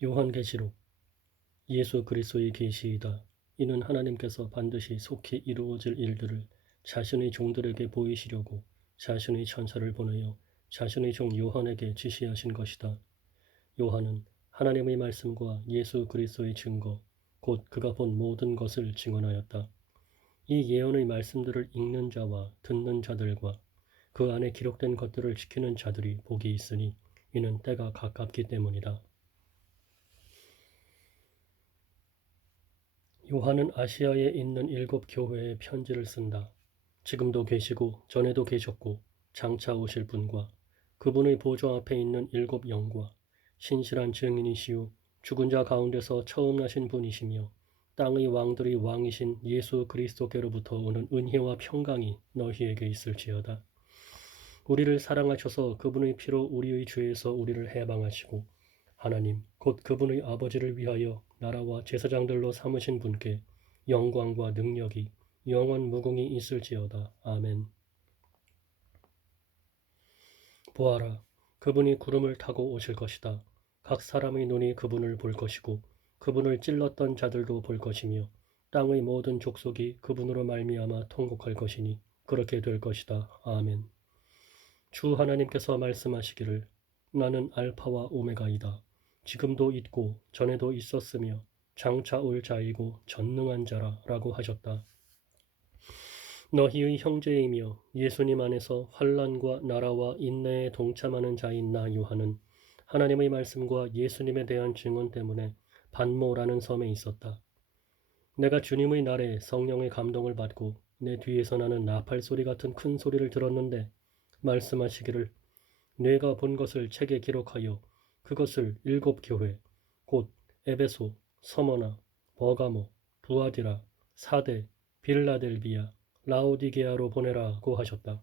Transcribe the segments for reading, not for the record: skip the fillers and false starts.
요한계시록 예수 그리스도의 계시이다. 이는 하나님께서 반드시 속히 이루어질 일들을 자신의 종들에게 보이시려고 자신의 천사를 보내어 자신의 종 요한에게 지시하신 것이다. 요한은 하나님의 말씀과 예수 그리스도의 증거, 곧 그가 본 모든 것을 증언하였다. 이 예언의 말씀들을 읽는 자와 듣는 자들과 그 안에 기록된 것들을 지키는 자들이 복이 있으니 이는 때가 가깝기 때문이다. 요한은 아시아에 있는 7 교회에 편지를 쓴다. 지금도 계시고 전에도 계셨고 장차 오실 분과 그분의 보좌 앞에 있는 7 영과 신실한 증인이시요 죽은 자 가운데서 처음 나신 분이시며 땅의 왕들의 왕이신 예수 그리스도께로부터 오는 은혜와 평강이 너희에게 있을지어다. 우리를 사랑하셔서 그분의 피로 우리의 죄에서 우리를 해방하시고 하나님 곧 그분의 아버지를 위하여 나라와 제사장들로 삼으신 분께 영광과 능력이 영원 무궁히 있을지어다. 아멘. 보아라, 그분이 구름을 타고 오실 것이다. 각 사람의 눈이 그분을 볼 것이고 그분을 찔렀던 자들도 볼 것이며 땅의 모든 족속이 그분으로 말미암아 통곡할 것이니 그렇게 될 것이다. 아멘. 주 하나님께서 말씀하시기를 나는 알파와 오메가이다. 지금도 있고 전에도 있었으며 장차 올 자이고 전능한 자라 라고 하셨다. 너희의 형제이며 예수님 안에서 환난과 나라와 인내에 동참하는 자인 나 요한은 하나님의 말씀과 예수님에 대한 증언 때문에 반모라는 섬에 있었다. 내가 주님의 날에 성령의 감동을 받고 내 뒤에서 나는 나팔 소리 같은 큰 소리를 들었는데 말씀하시기를 내가 본 것을 책에 기록하여 그것을 7 교회 곧 에베소, 서머나, 버가모, 두아디라, 사대, 빌라델비아, 라오디게아로 보내라고 하셨다.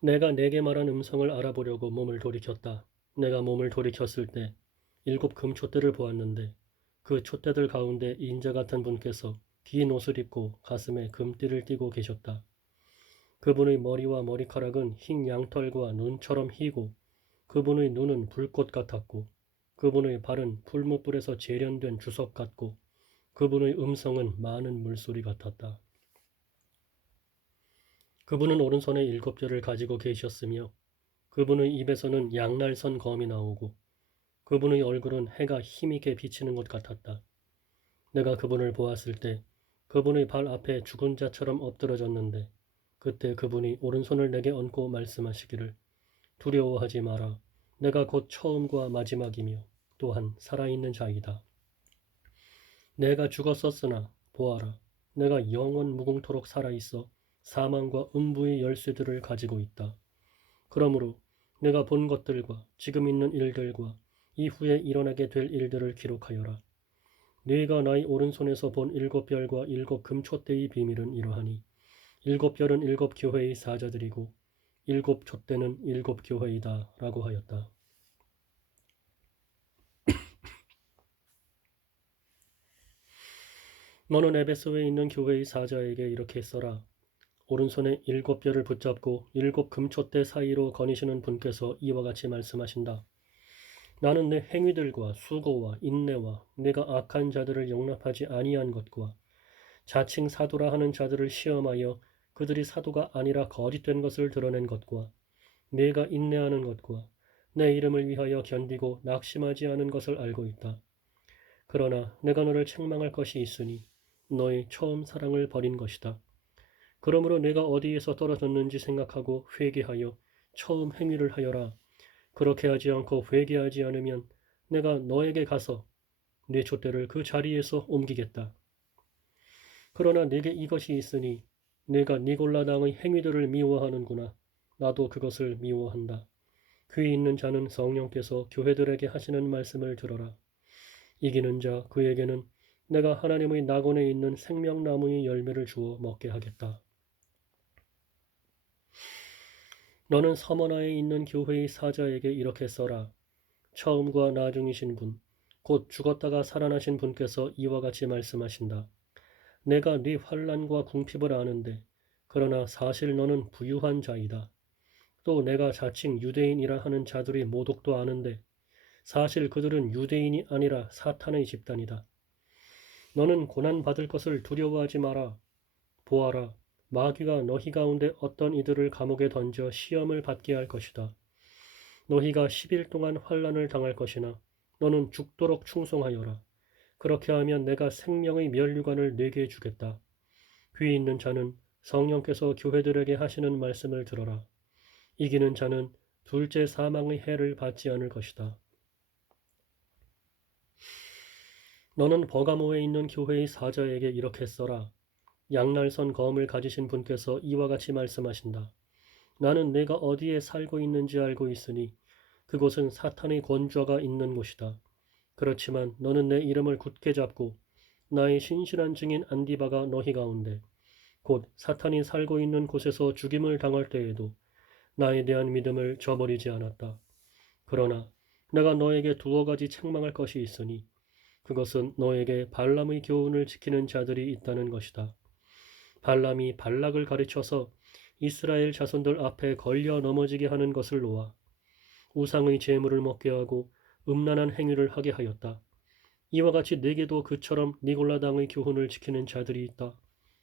내가 내게 말한 음성을 알아보려고 몸을 돌이켰다. 내가 몸을 돌이켰을 때 7 금촛대를 보았는데 그 촛대들 가운데 인자 같은 분께서 긴 옷을 입고 가슴에 금띠를 띠고 계셨다. 그분의 머리와 머리카락은 흰 양털과 눈처럼 희고 그분의 눈은 불꽃 같았고 그분의 발은 풀무불에서 재련된 주석 같고 그분의 음성은 많은 물소리 같았다. 그분은 오른손에 7뼈를 가지고 계셨으며 그분의 입에서는 양날선 검이 나오고 그분의 얼굴은 해가 힘있게 비치는 것 같았다. 내가 그분을 보았을 때 그분의 발 앞에 죽은 자처럼 엎드러졌는데 그때 그분이 오른손을 내게 얹고 말씀하시기를 두려워하지 마라. 내가 곧 처음과 마지막이며 또한 살아있는 자이다. 내가 죽었었으나 보아라. 내가 영원 무궁토록 살아있어 사망과 음부의 열쇠들을 가지고 있다. 그러므로 내가 본 것들과 지금 있는 일들과 이후에 일어나게 될 일들을 기록하여라. 네가 나의 오른손에서 본 7 별과 7 금촛대의 비밀은 이러하니 7 별은 7 교회의 사자들이고 7 촛대는 7 교회이다 라고 하였다. 너는 에베소에 있는 교회의 사자에게 이렇게 써라. 오른손에 7 별을 붙잡고 7 금촛대 사이로 거니시는 분께서 이와 같이 말씀하신다. 나는 내 행위들과 수고와 인내와 내가 악한 자들을 용납하지 아니한 것과 자칭 사도라 하는 자들을 시험하여 그들이 사도가 아니라 거짓된 것을 드러낸 것과 내가 인내하는 것과 내 이름을 위하여 견디고 낙심하지 않은 것을 알고 있다. 그러나 내가 너를 책망할 것이 있으니 너의 처음 사랑을 버린 것이다. 그러므로 내가 어디에서 떨어졌는지 생각하고 회개하여 처음 행위를 하여라. 그렇게 하지 않고 회개하지 않으면 내가 너에게 가서 네 촛대를 그 자리에서 옮기겠다. 그러나 내게 이것이 있으니 내가 니골라 당의 행위들을 미워하는구나. 나도 그것을 미워한다. 귀 있는 자는 성령께서 교회들에게 하시는 말씀을 들어라. 이기는 자 그에게는 내가 하나님의 낙원에 있는 생명나무의 열매를 주어 먹게 하겠다. 너는 서머나에 있는 교회의 사자에게 이렇게 써라. 처음과 나중이신 분, 곧 죽었다가 살아나신 분께서 이와 같이 말씀하신다. 내가 네 환난과 궁핍을 아는데 그러나 사실 너는 부유한 자이다. 또 내가 자칭 유대인이라 하는 자들의 모독도 아는데 사실 그들은 유대인이 아니라 사탄의 집단이다. 너는 고난받을 것을 두려워하지 마라. 보아라, 마귀가 너희 가운데 어떤 이들을 감옥에 던져 시험을 받게 할 것이다. 너희가 10일 동안 환난을 당할 것이나 너는 죽도록 충성하여라. 그렇게 하면 내가 생명의 면류관을 네게 주겠다. 귀 있는 자는 성령께서 교회들에게 하시는 말씀을 들어라. 이기는 자는 둘째 사망의 해를 받지 않을 것이다. 너는 버가모에 있는 교회의 사자에게 이렇게 써라. 양날선 검을 가지신 분께서 이와 같이 말씀하신다. 나는 내가 어디에 살고 있는지 알고 있으니 그곳은 사탄의 권좌가 있는 곳이다. 그렇지만 너는 내 이름을 굳게 잡고 나의 신실한 증인 안디바가 너희 가운데 곧 사탄이 살고 있는 곳에서 죽임을 당할 때에도 나에 대한 믿음을 저버리지 않았다. 그러나 내가 너에게 두어 가지 책망할 것이 있으니 그것은 너에게 발람의 교훈을 지키는 자들이 있다는 것이다. 발람이 발락을 가르쳐서 이스라엘 자손들 앞에 걸려 넘어지게 하는 것을 놓아 우상의 제물을 먹게 하고 음란한 행위를 하게 하였다. 이와 같이 네게도 그처럼 니골라당의 교훈을 지키는 자들이 있다.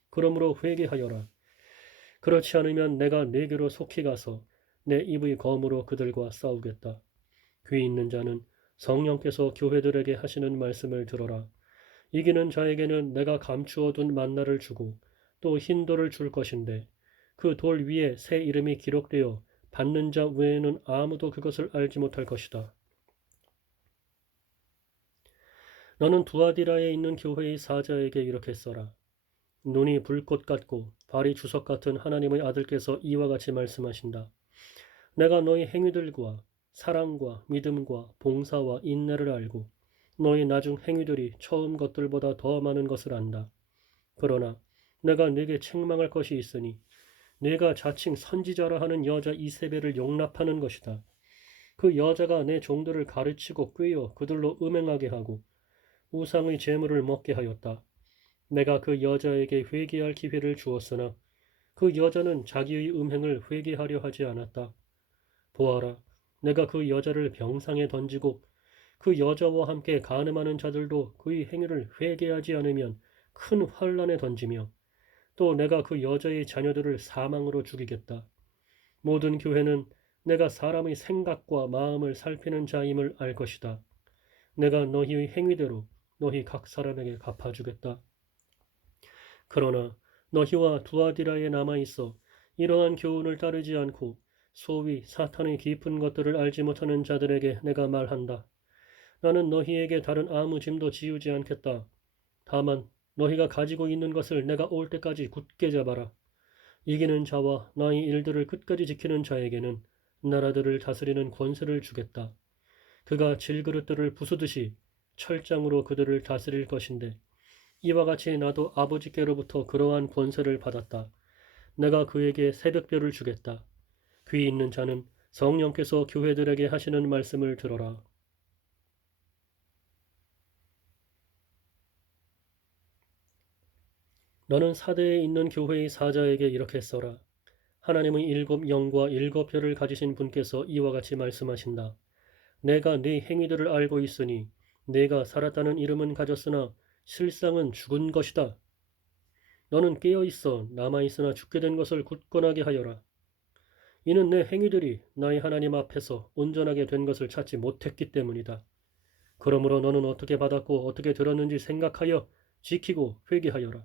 그러므로 회개하여라. 그렇지 않으면 내가 네게로 속히 가서 내 입의 검으로 그들과 싸우겠다. 귀 있는 자는 성령께서 교회들에게 하시는 말씀을 들어라. 이기는 자에게는 내가 감추어둔 만나를 주고 또 흰 돌을 줄 것인데 그 돌 위에 새 이름이 기록되어 받는 자 외에는 아무도 그것을 알지 못할 것이다. 너는 두아디라에 있는 교회의 사자에게 이렇게 써라. 눈이 불꽃 같고 발이 주석 같은 하나님의 아들께서 이와 같이 말씀하신다. 내가 너희 행위들과 사랑과 믿음과 봉사와 인내를 알고 너희 나중 행위들이 처음 것들보다 더 많은 것을 안다. 그러나 내가 네게 책망할 것이 있으니 네가 자칭 선지자라 하는 여자 이세벨을 용납하는 것이다. 그 여자가 내 종들을 가르치고 꾀어 그들로 음행하게 하고 우상의 제물을 먹게 하였다. 내가 그 여자에게 회개할 기회를 주었으나 그 여자는 자기의 음행을 회개하려 하지 않았다. 보아라, 내가 그 여자를 병상에 던지고 그 여자와 함께 간음하는 자들도 그의 행위를 회개하지 않으면 큰 환란에 던지며 또 내가 그 여자의 자녀들을 사망으로 죽이겠다. 모든 교회는 내가 사람의 생각과 마음을 살피는 자임을 알 것이다. 내가 너희의 행위대로 너희 각 사람에게 갚아주겠다. 그러나 너희와 두아디라에 남아있어 이러한 교훈을 따르지 않고 소위 사탄의 깊은 것들을 알지 못하는 자들에게 내가 말한다. 나는 너희에게 다른 아무 짐도 지우지 않겠다. 다만 너희가 가지고 있는 것을 내가 올 때까지 굳게 잡아라. 이기는 자와 나의 일들을 끝까지 지키는 자에게는 나라들을 다스리는 권세를 주겠다. 그가 질그릇들을 부수듯이 철장으로 그들을 다스릴 것인데 이와 같이 나도 아버지께로부터 그러한 권세를 받았다. 내가 그에게 새벽별을 주겠다. 귀 있는 자는 성령께서 교회들에게 하시는 말씀을 들어라. 너는 사대에 있는 교회의 사자에게 이렇게 써라. 하나님의 일곱 영과 일곱 별을 가지신 분께서 이와 같이 말씀하신다. 내가 네 행위들을 알고 있으니 내가 살았다는 이름은 가졌으나 실상은 죽은 것이다. 너는 깨어있어 남아있으나 죽게 된 것을 굳건하게 하여라. 이는 내 행위들이 나의 하나님 앞에서 온전하게 된 것을 찾지 못했기 때문이다. 그러므로 너는 어떻게 받았고 어떻게 들었는지 생각하여 지키고 회개하여라.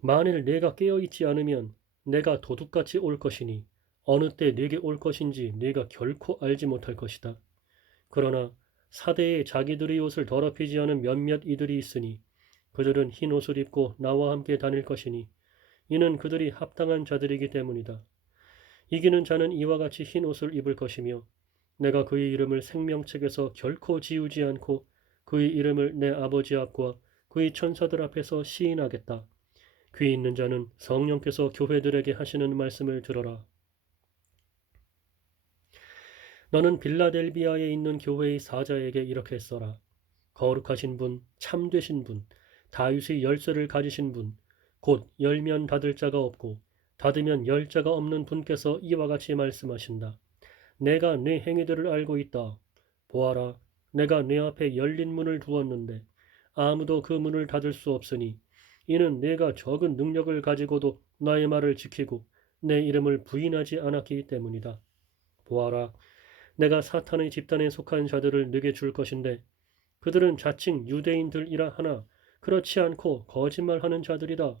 만일 내가 깨어있지 않으면 내가 도둑같이 올 것이니 어느 때 내게 올 것인지 내가 결코 알지 못할 것이다. 그러나 사대에 자기들의 옷을 더럽히지 않은 몇몇 이들이 있으니 그들은 흰 옷을 입고 나와 함께 다닐 것이니 이는 그들이 합당한 자들이기 때문이다. 이기는 자는 이와 같이 흰 옷을 입을 것이며 내가 그의 이름을 생명책에서 결코 지우지 않고 그의 이름을 내 아버지 앞과 그의 천사들 앞에서 시인하겠다. 귀 있는 자는 성령께서 교회들에게 하시는 말씀을 들어라. 너는 빌라델비아에 있는 교회의 사자에게 이렇게 써라. 거룩하신 분, 참되신 분, 다윗의 열쇠를 가지신 분, 곧 열면 닫을 자가 없고 닫으면 열 자가 없는 분께서 이와 같이 말씀하신다. 내가 네 행위들을 알고 있다. 보아라, 내가 내 앞에 열린 문을 두었는데 아무도 그 문을 닫을 수 없으니 이는 내가 적은 능력을 가지고도 나의 말을 지키고 내 이름을 부인하지 않았기 때문이다. 보아라, 내가 사탄의 집단에 속한 자들을 네게 줄 것인데 그들은 자칭 유대인들이라 하나 그렇지 않고 거짓말하는 자들이다.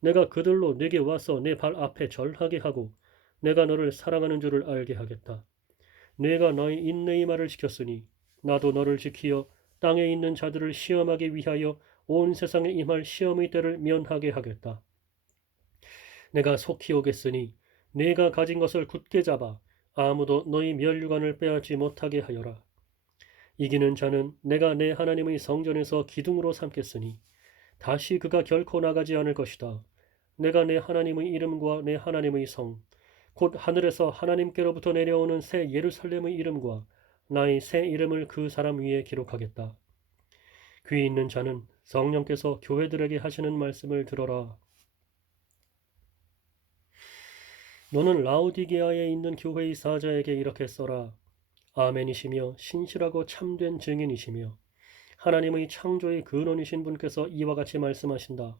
내가 그들로 네게 와서 내 발 앞에 절하게 하고 내가 너를 사랑하는 줄을 알게 하겠다. 내가 너의 인내의 말을 지켰으니 나도 너를 지키어 땅에 있는 자들을 시험하기 위하여 온 세상에 임할 시험의 때를 면하게 하겠다. 내가 속히 오겠으니 내가 가진 것을 굳게 잡아 아무도 너희 면류관을 빼앗지 못하게 하여라. 이기는 자는 내가 내 하나님의 성전에서 기둥으로 삼겠으니 다시 그가 결코 나가지 않을 것이다. 내가 내 하나님의 이름과 내 하나님의 성, 곧 하늘에서 하나님께로부터 내려오는 새 예루살렘의 이름과 나의 새 이름을 그 사람 위에 기록하겠다. 귀 있는 자는 성령께서 교회들에게 하시는 말씀을 들어라. 너는 라오디게아에 있는 교회의 사자에게 이렇게 써라. 아멘이시며 신실하고 참된 증인이시며 하나님의 창조의 근원이신 분께서 이와 같이 말씀하신다.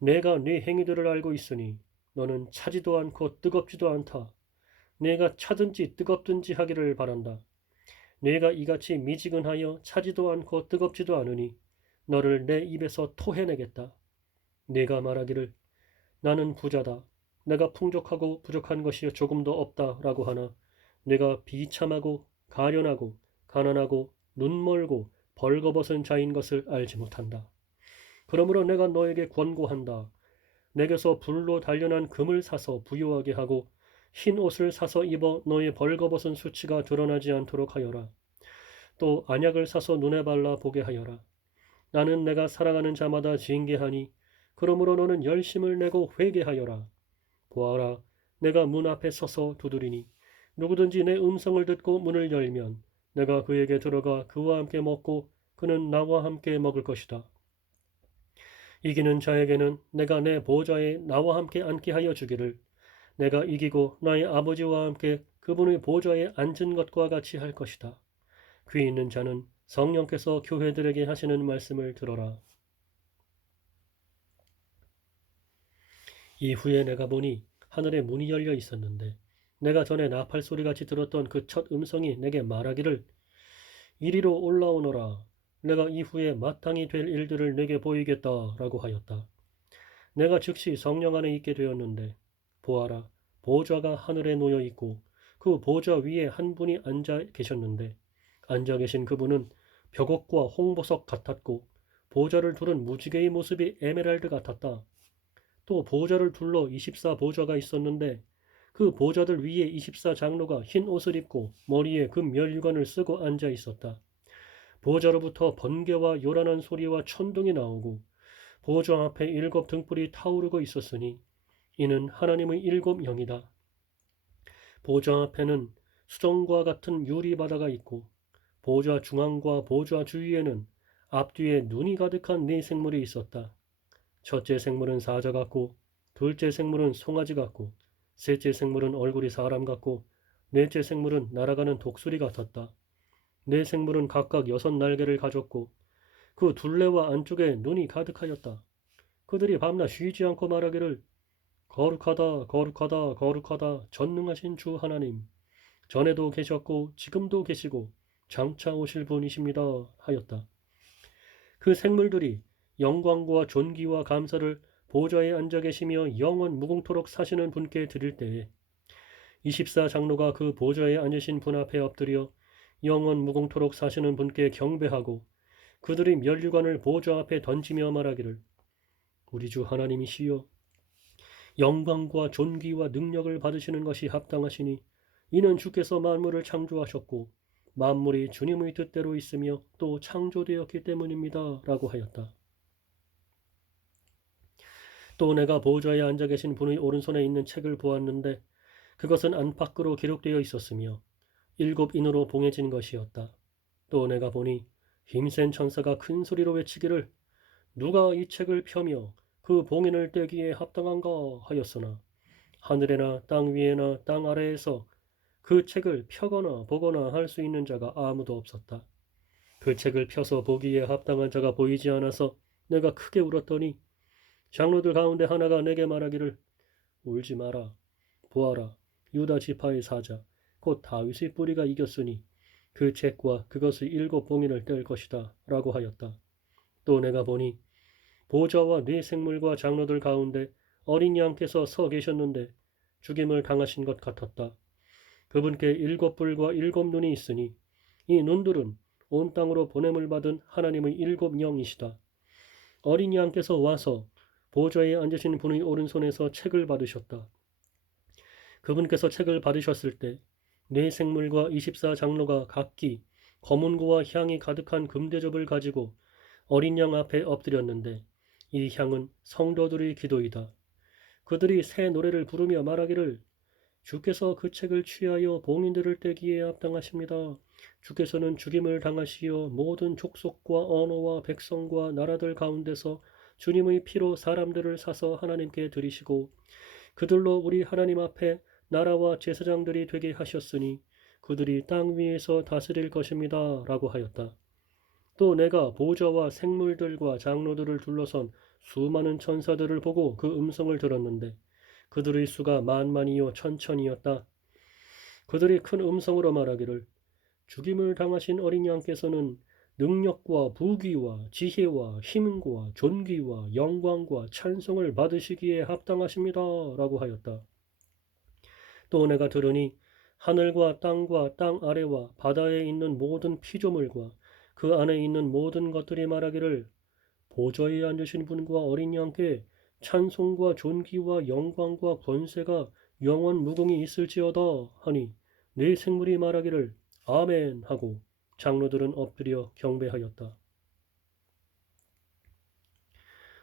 내가 네 행위들을 알고 있으니 너는 차지도 않고 뜨겁지도 않다. 내가 차든지 뜨겁든지 하기를 바란다. 내가 이같이 미지근하여 차지도 않고 뜨겁지도 않으니 너를 내 입에서 토해내겠다. 내가 말하기를 나는 부자다. 내가 풍족하고 부족한 것이 조금도 없다라고 하나 내가 비참하고 가련하고 가난하고 눈멀고 벌거벗은 자인 것을 알지 못한다. 그러므로 내가 너에게 권고한다. 내게서 불로 단련한 금을 사서 부유하게 하고 흰 옷을 사서 입어 너의 벌거벗은 수치가 드러나지 않도록 하여라. 또 안약을 사서 눈에 발라 보게 하여라. 나는 내가 사랑하는 자마다 징계하니 그러므로 너는 열심을 내고 회개하여라. 보아라, 내가 문 앞에 서서 두드리니 누구든지 내 음성을 듣고 문을 열면 내가 그에게 들어가 그와 함께 먹고 그는 나와 함께 먹을 것이다. 이기는 자에게는 내가 내 보좌에 나와 함께 앉게 하여 주기를 내가 이기고 나의 아버지와 함께 그분의 보좌에 앉은 것과 같이 할 것이다. 귀 있는 자는 성령께서 교회들에게 하시는 말씀을 들어라. 이후에 내가 보니 하늘에 문이 열려 있었는데 내가 전에 나팔 소리같이 들었던 그 첫 음성이 내게 말하기를 이리로 올라오너라. 내가 이후에 마땅히 될 일들을 내게 보이겠다라고 하였다. 내가 즉시 성령 안에 있게 되었는데 보아라, 보좌가 하늘에 놓여 있고 그 보좌 위에 한 분이 앉아 계셨는데 앉아 계신 그분은 벽옥과 홍보석 같았고 보좌를 두른 무지개의 모습이 에메랄드 같았다. 또 보좌를 둘러 24보좌가 있었는데 그 보좌들 위에 24장로가 흰 옷을 입고 머리에 금 면류관을 쓰고 앉아 있었다. 보좌로부터 번개와 요란한 소리와 천둥이 나오고 보좌 앞에 7 등불이 타오르고 있었으니 이는 하나님의 7 영이다. 보좌 앞에는 수정과 같은 유리바다가 있고 보좌 중앙과 보좌 주위에는 앞뒤에 눈이 가득한 4 생물이 있었다. 첫째 생물은 사자 같고 둘째 생물은 송아지 같고 셋째 생물은 얼굴이 사람 같고 넷째 생물은 날아가는 독수리 같았다. 4 생물은 각각 6 날개를 가졌고 그 둘레와 안쪽에 눈이 가득하였다. 그들이 밤낮 쉬지 않고 말하기를 거룩하다 거룩하다 거룩하다 전능하신 주 하나님 전에도 계셨고 지금도 계시고 장차 오실 분이십니다 하였다. 그 생물들이 영광과 존귀와 감사를 보좌에 앉아 계시며 영원 무궁토록 사시는 분께 드릴 때에 24장로가 그 보좌에 앉으신 분 앞에 엎드려 영원 무궁토록 사시는 분께 경배하고 그들이 면류관을 보좌 앞에 던지며 말하기를 우리 주 하나님이시여 영광과 존귀와 능력을 받으시는 것이 합당하시니 이는 주께서 만물을 창조하셨고 만물이 주님의 뜻대로 있으며 또 창조되었기 때문입니다 라고 하였다. 또 내가 보좌에 앉아 계신 분의 오른손에 있는 책을 보았는데 그것은 안팎으로 기록되어 있었으며 7 인으로 봉해진 것이었다. 또 내가 보니 힘센 천사가 큰 소리로 외치기를 누가 이 책을 펴며 그 봉인을 떼기에 합당한가 하였으나 하늘에나 땅 위에나 땅 아래에서 그 책을 펴거나 보거나 할 수 있는 자가 아무도 없었다. 그 책을 펴서 보기에 합당한 자가 보이지 않아서 내가 크게 울었더니 장로들 가운데 하나가 내게 말하기를 울지 마라. 보아라. 유다 지파의 사자 곧 다윗의 뿌리가 이겼으니 그 책과 그것의 7봉인을 뗄 것이다 라고 하였다. 또 내가 보니 보좌와 네 생물과 장로들 가운데 어린 양께서 서 계셨는데 죽임을 당하신 것 같았다. 그분께 7뿔과 7눈이 있으니 이 눈들은 온 땅으로 보냄을 받은 하나님의 7영이시다. 어린 양께서 와서 보좌에 앉으신 분의 오른손에서 책을 받으셨다. 그분께서 책을 받으셨을 때 네 생물과 24장로가 각기 검은고와 향이 가득한 금대접을 가지고 어린 양 앞에 엎드렸는데 이 향은 성도들의 기도이다. 그들이 새 노래를 부르며 말하기를 주께서 그 책을 취하여 봉인들을 떼기에 합당하십니다. 주께서는 죽임을 당하시어 모든 족속과 언어와 백성과 나라들 가운데서 주님의 피로 사람들을 사서 하나님께 드리시고 그들로 우리 하나님 앞에 나라와 제사장들이 되게 하셨으니 그들이 땅 위에서 다스릴 것입니다. 라고 하였다. 또 내가 보좌와 생물들과 장로들을 둘러선 수많은 천사들을 보고 그 음성을 들었는데 그들의 수가 만만이요 천천이었다. 그들이 큰 음성으로 말하기를 죽임을 당하신 어린 양께서는 능력과 부귀와 지혜와 힘과 존귀와 영광과 찬송을 받으시기에 합당하십니다. 라고 하였다. 또 내가 들으니 하늘과 땅과 땅 아래와 바다에 있는 모든 피조물과 그 안에 있는 모든 것들이 말하기를 보좌에 앉으신 분과 어린 양께 찬송과 존귀와 영광과 권세가 영원 무궁히 있을지어다 하니 네 생물이 말하기를 아멘 하고 장로들은 엎드려 경배하였다.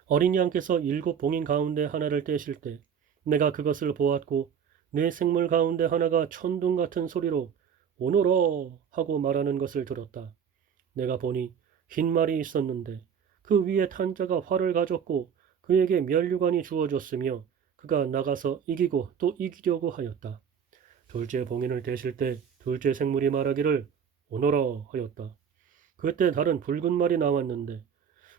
어린 양께서 7봉인 가운데 하나를 떼실 때 내가 그것을 보았고 네 생물 가운데 하나가 천둥 같은 소리로 오너라 하고 말하는 것을 들었다. 내가 보니 흰 말이 있었는데 그 위에 탄 자가 활을 가졌고 그에게 면류관이 주어졌으며 그가 나가서 이기고 또 이기려고 하였다. 둘째 봉인을 대실 때 둘째 생물이 말하기를 오너라 하였다. 그때 다른 붉은 말이 나왔는데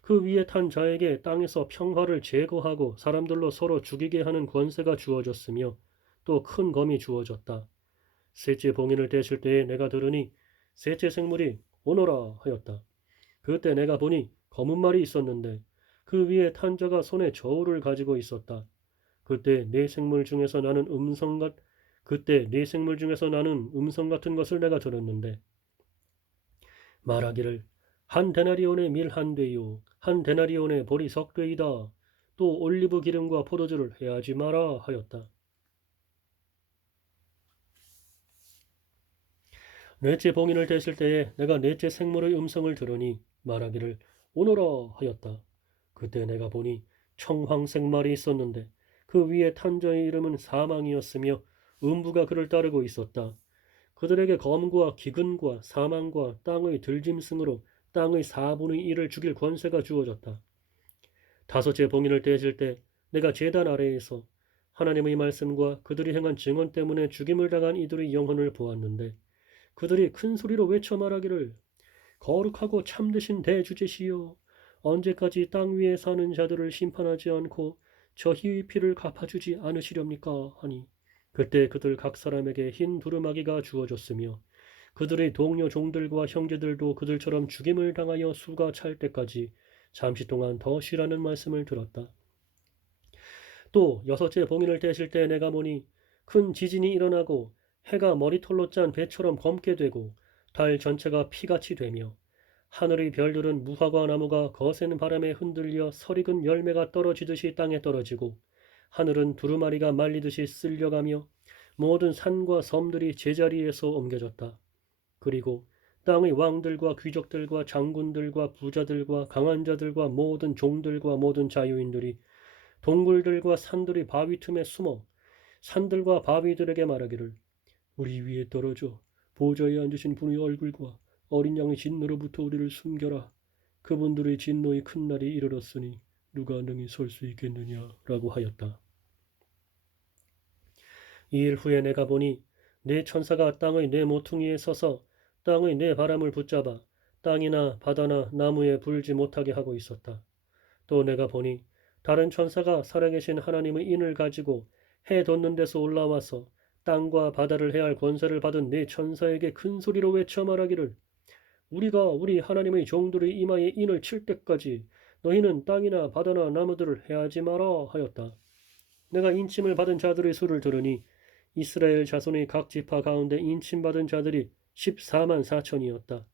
그 위에 탄 자에게 땅에서 평화를 제거하고 사람들로 서로 죽이게 하는 권세가 주어졌으며 또 큰 검이 주어졌다. 셋째 봉인을 대실 때에 내가 들으니 셋째 생물이 오너라 하였다. 그때 내가 보니 검은 말이 있었는데 그 위에 탄 자가 손에 저울을 가지고 있었다. 그때 네 생물 중에서 나는 음성 같은 것을 내가 들었는데 말하기를 한 데나리온의 밀 한 되요 한 데나리온의 보리 석 되이다. 또 올리브 기름과 포도주를 해하지 마라 하였다. 넷째 봉인을 댔을 때에 내가 넷째 생물의 음성을 들으니 말하기를 오너라 하였다. 그때 내가 보니 청황색 말이 있었는데 그 위에 탄 자의 이름은 사망이었으며 음부가 그를 따르고 있었다. 그들에게 검과 기근과 사망과 땅의 들짐승으로 땅의 4분의 1을 죽일 권세가 주어졌다. 다섯째 봉인을 떼질 때 내가 제단 아래에서 하나님의 말씀과 그들이 행한 증언 때문에 죽임을 당한 이들의 영혼을 보았는데 그들이 큰 소리로 외쳐 말하기를 거룩하고 참되신 대주제시여 언제까지 땅 위에 사는 자들을 심판하지 않고 저희의 피를 갚아주지 않으시렵니까 하니 그때 그들 각 사람에게 흰 두루마기가 주어졌으며 그들의 동료 종들과 형제들도 그들처럼 죽임을 당하여 수가 찰 때까지 잠시 동안 더 쉬라는 말씀을 들었다. 또 여섯째 봉인을 떼실 때 내가 보니 큰 지진이 일어나고 해가 머리털로 짠 배처럼 검게 되고 달 전체가 피같이 되며 하늘의 별들은 무화과 나무가 거센 바람에 흔들려 설익은 열매가 떨어지듯이 땅에 떨어지고 하늘은 두루마리가 말리듯이 쓸려가며 모든 산과 섬들이 제자리에서 옮겨졌다. 그리고 땅의 왕들과 귀족들과 장군들과 부자들과 강한 자들과 모든 종들과 모든 자유인들이 동굴들과 산들의 바위 틈에 숨어 산들과 바위들에게 말하기를 우리 위에 떨어져 보좌에 앉으신 분의 얼굴과 어린 양의 진노로부터 우리를 숨겨라. 그분들의 진노의 큰 날이 이르렀으니 누가 능히 설 수 있겠느냐라고 하였다. 2일 후에 내가 보니 네 천사가 땅의 네 모퉁이에 서서 땅의 네 바람을 붙잡아 땅이나 바다나 나무에 불지 못하게 하고 있었다. 또 내가 보니 다른 천사가 살아계신 하나님의 인을 가지고 해 돋는 데서 올라와서 땅과 바다를 해할 권세를 받은 네 천사에게 큰 소리로 외쳐 말하기를 우리가 우리 하나님의 종들의 이마에 인을 칠 때까지 너희는 땅이나 바다나 나무들을 해하지 마라 하였다. 내가 인침을 받은 자들의 수를 들으니 이스라엘 자손의 각 지파 가운데 인침받은 자들이 14만 4천이었다.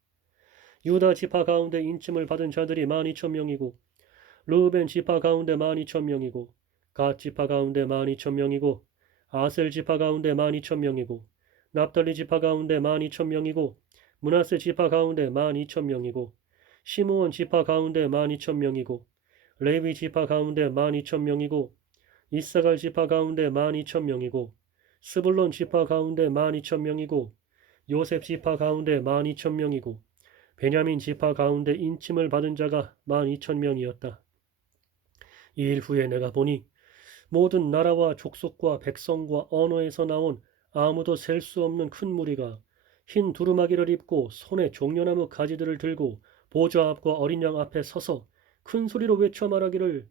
유다 지파 가운데 인침을 받은 자들이 12,000명이고 르우벤 지파 가운데 12,000명이고 갓 지파 가운데 12,000명이고 아셀 지파 가운데 12,000명이고 납달리 지파 가운데 12,000명이고 므낫세 지파 가운데 12,000명이고 시므온 지파 가운데 12,000명이고 레위 지파 가운데 12,000명이고 이사갈 지파 가운데 12,000명이고 스불론 지파 가운데 12,000명이고 요셉 지파 가운데 12,000명이고 베냐민 지파 가운데 인침을 받은 자가 12,000명이었다. 이 일 후에 내가 보니 모든 나라와 족속과 백성과 언어에서 나온 아무도 셀 수 없는 큰 무리가 흰 두루마기를 입고 손에 종려나무 가지들을 들고 보좌 앞과 어린 양 앞에 서서 큰 소리로 외쳐 말하기를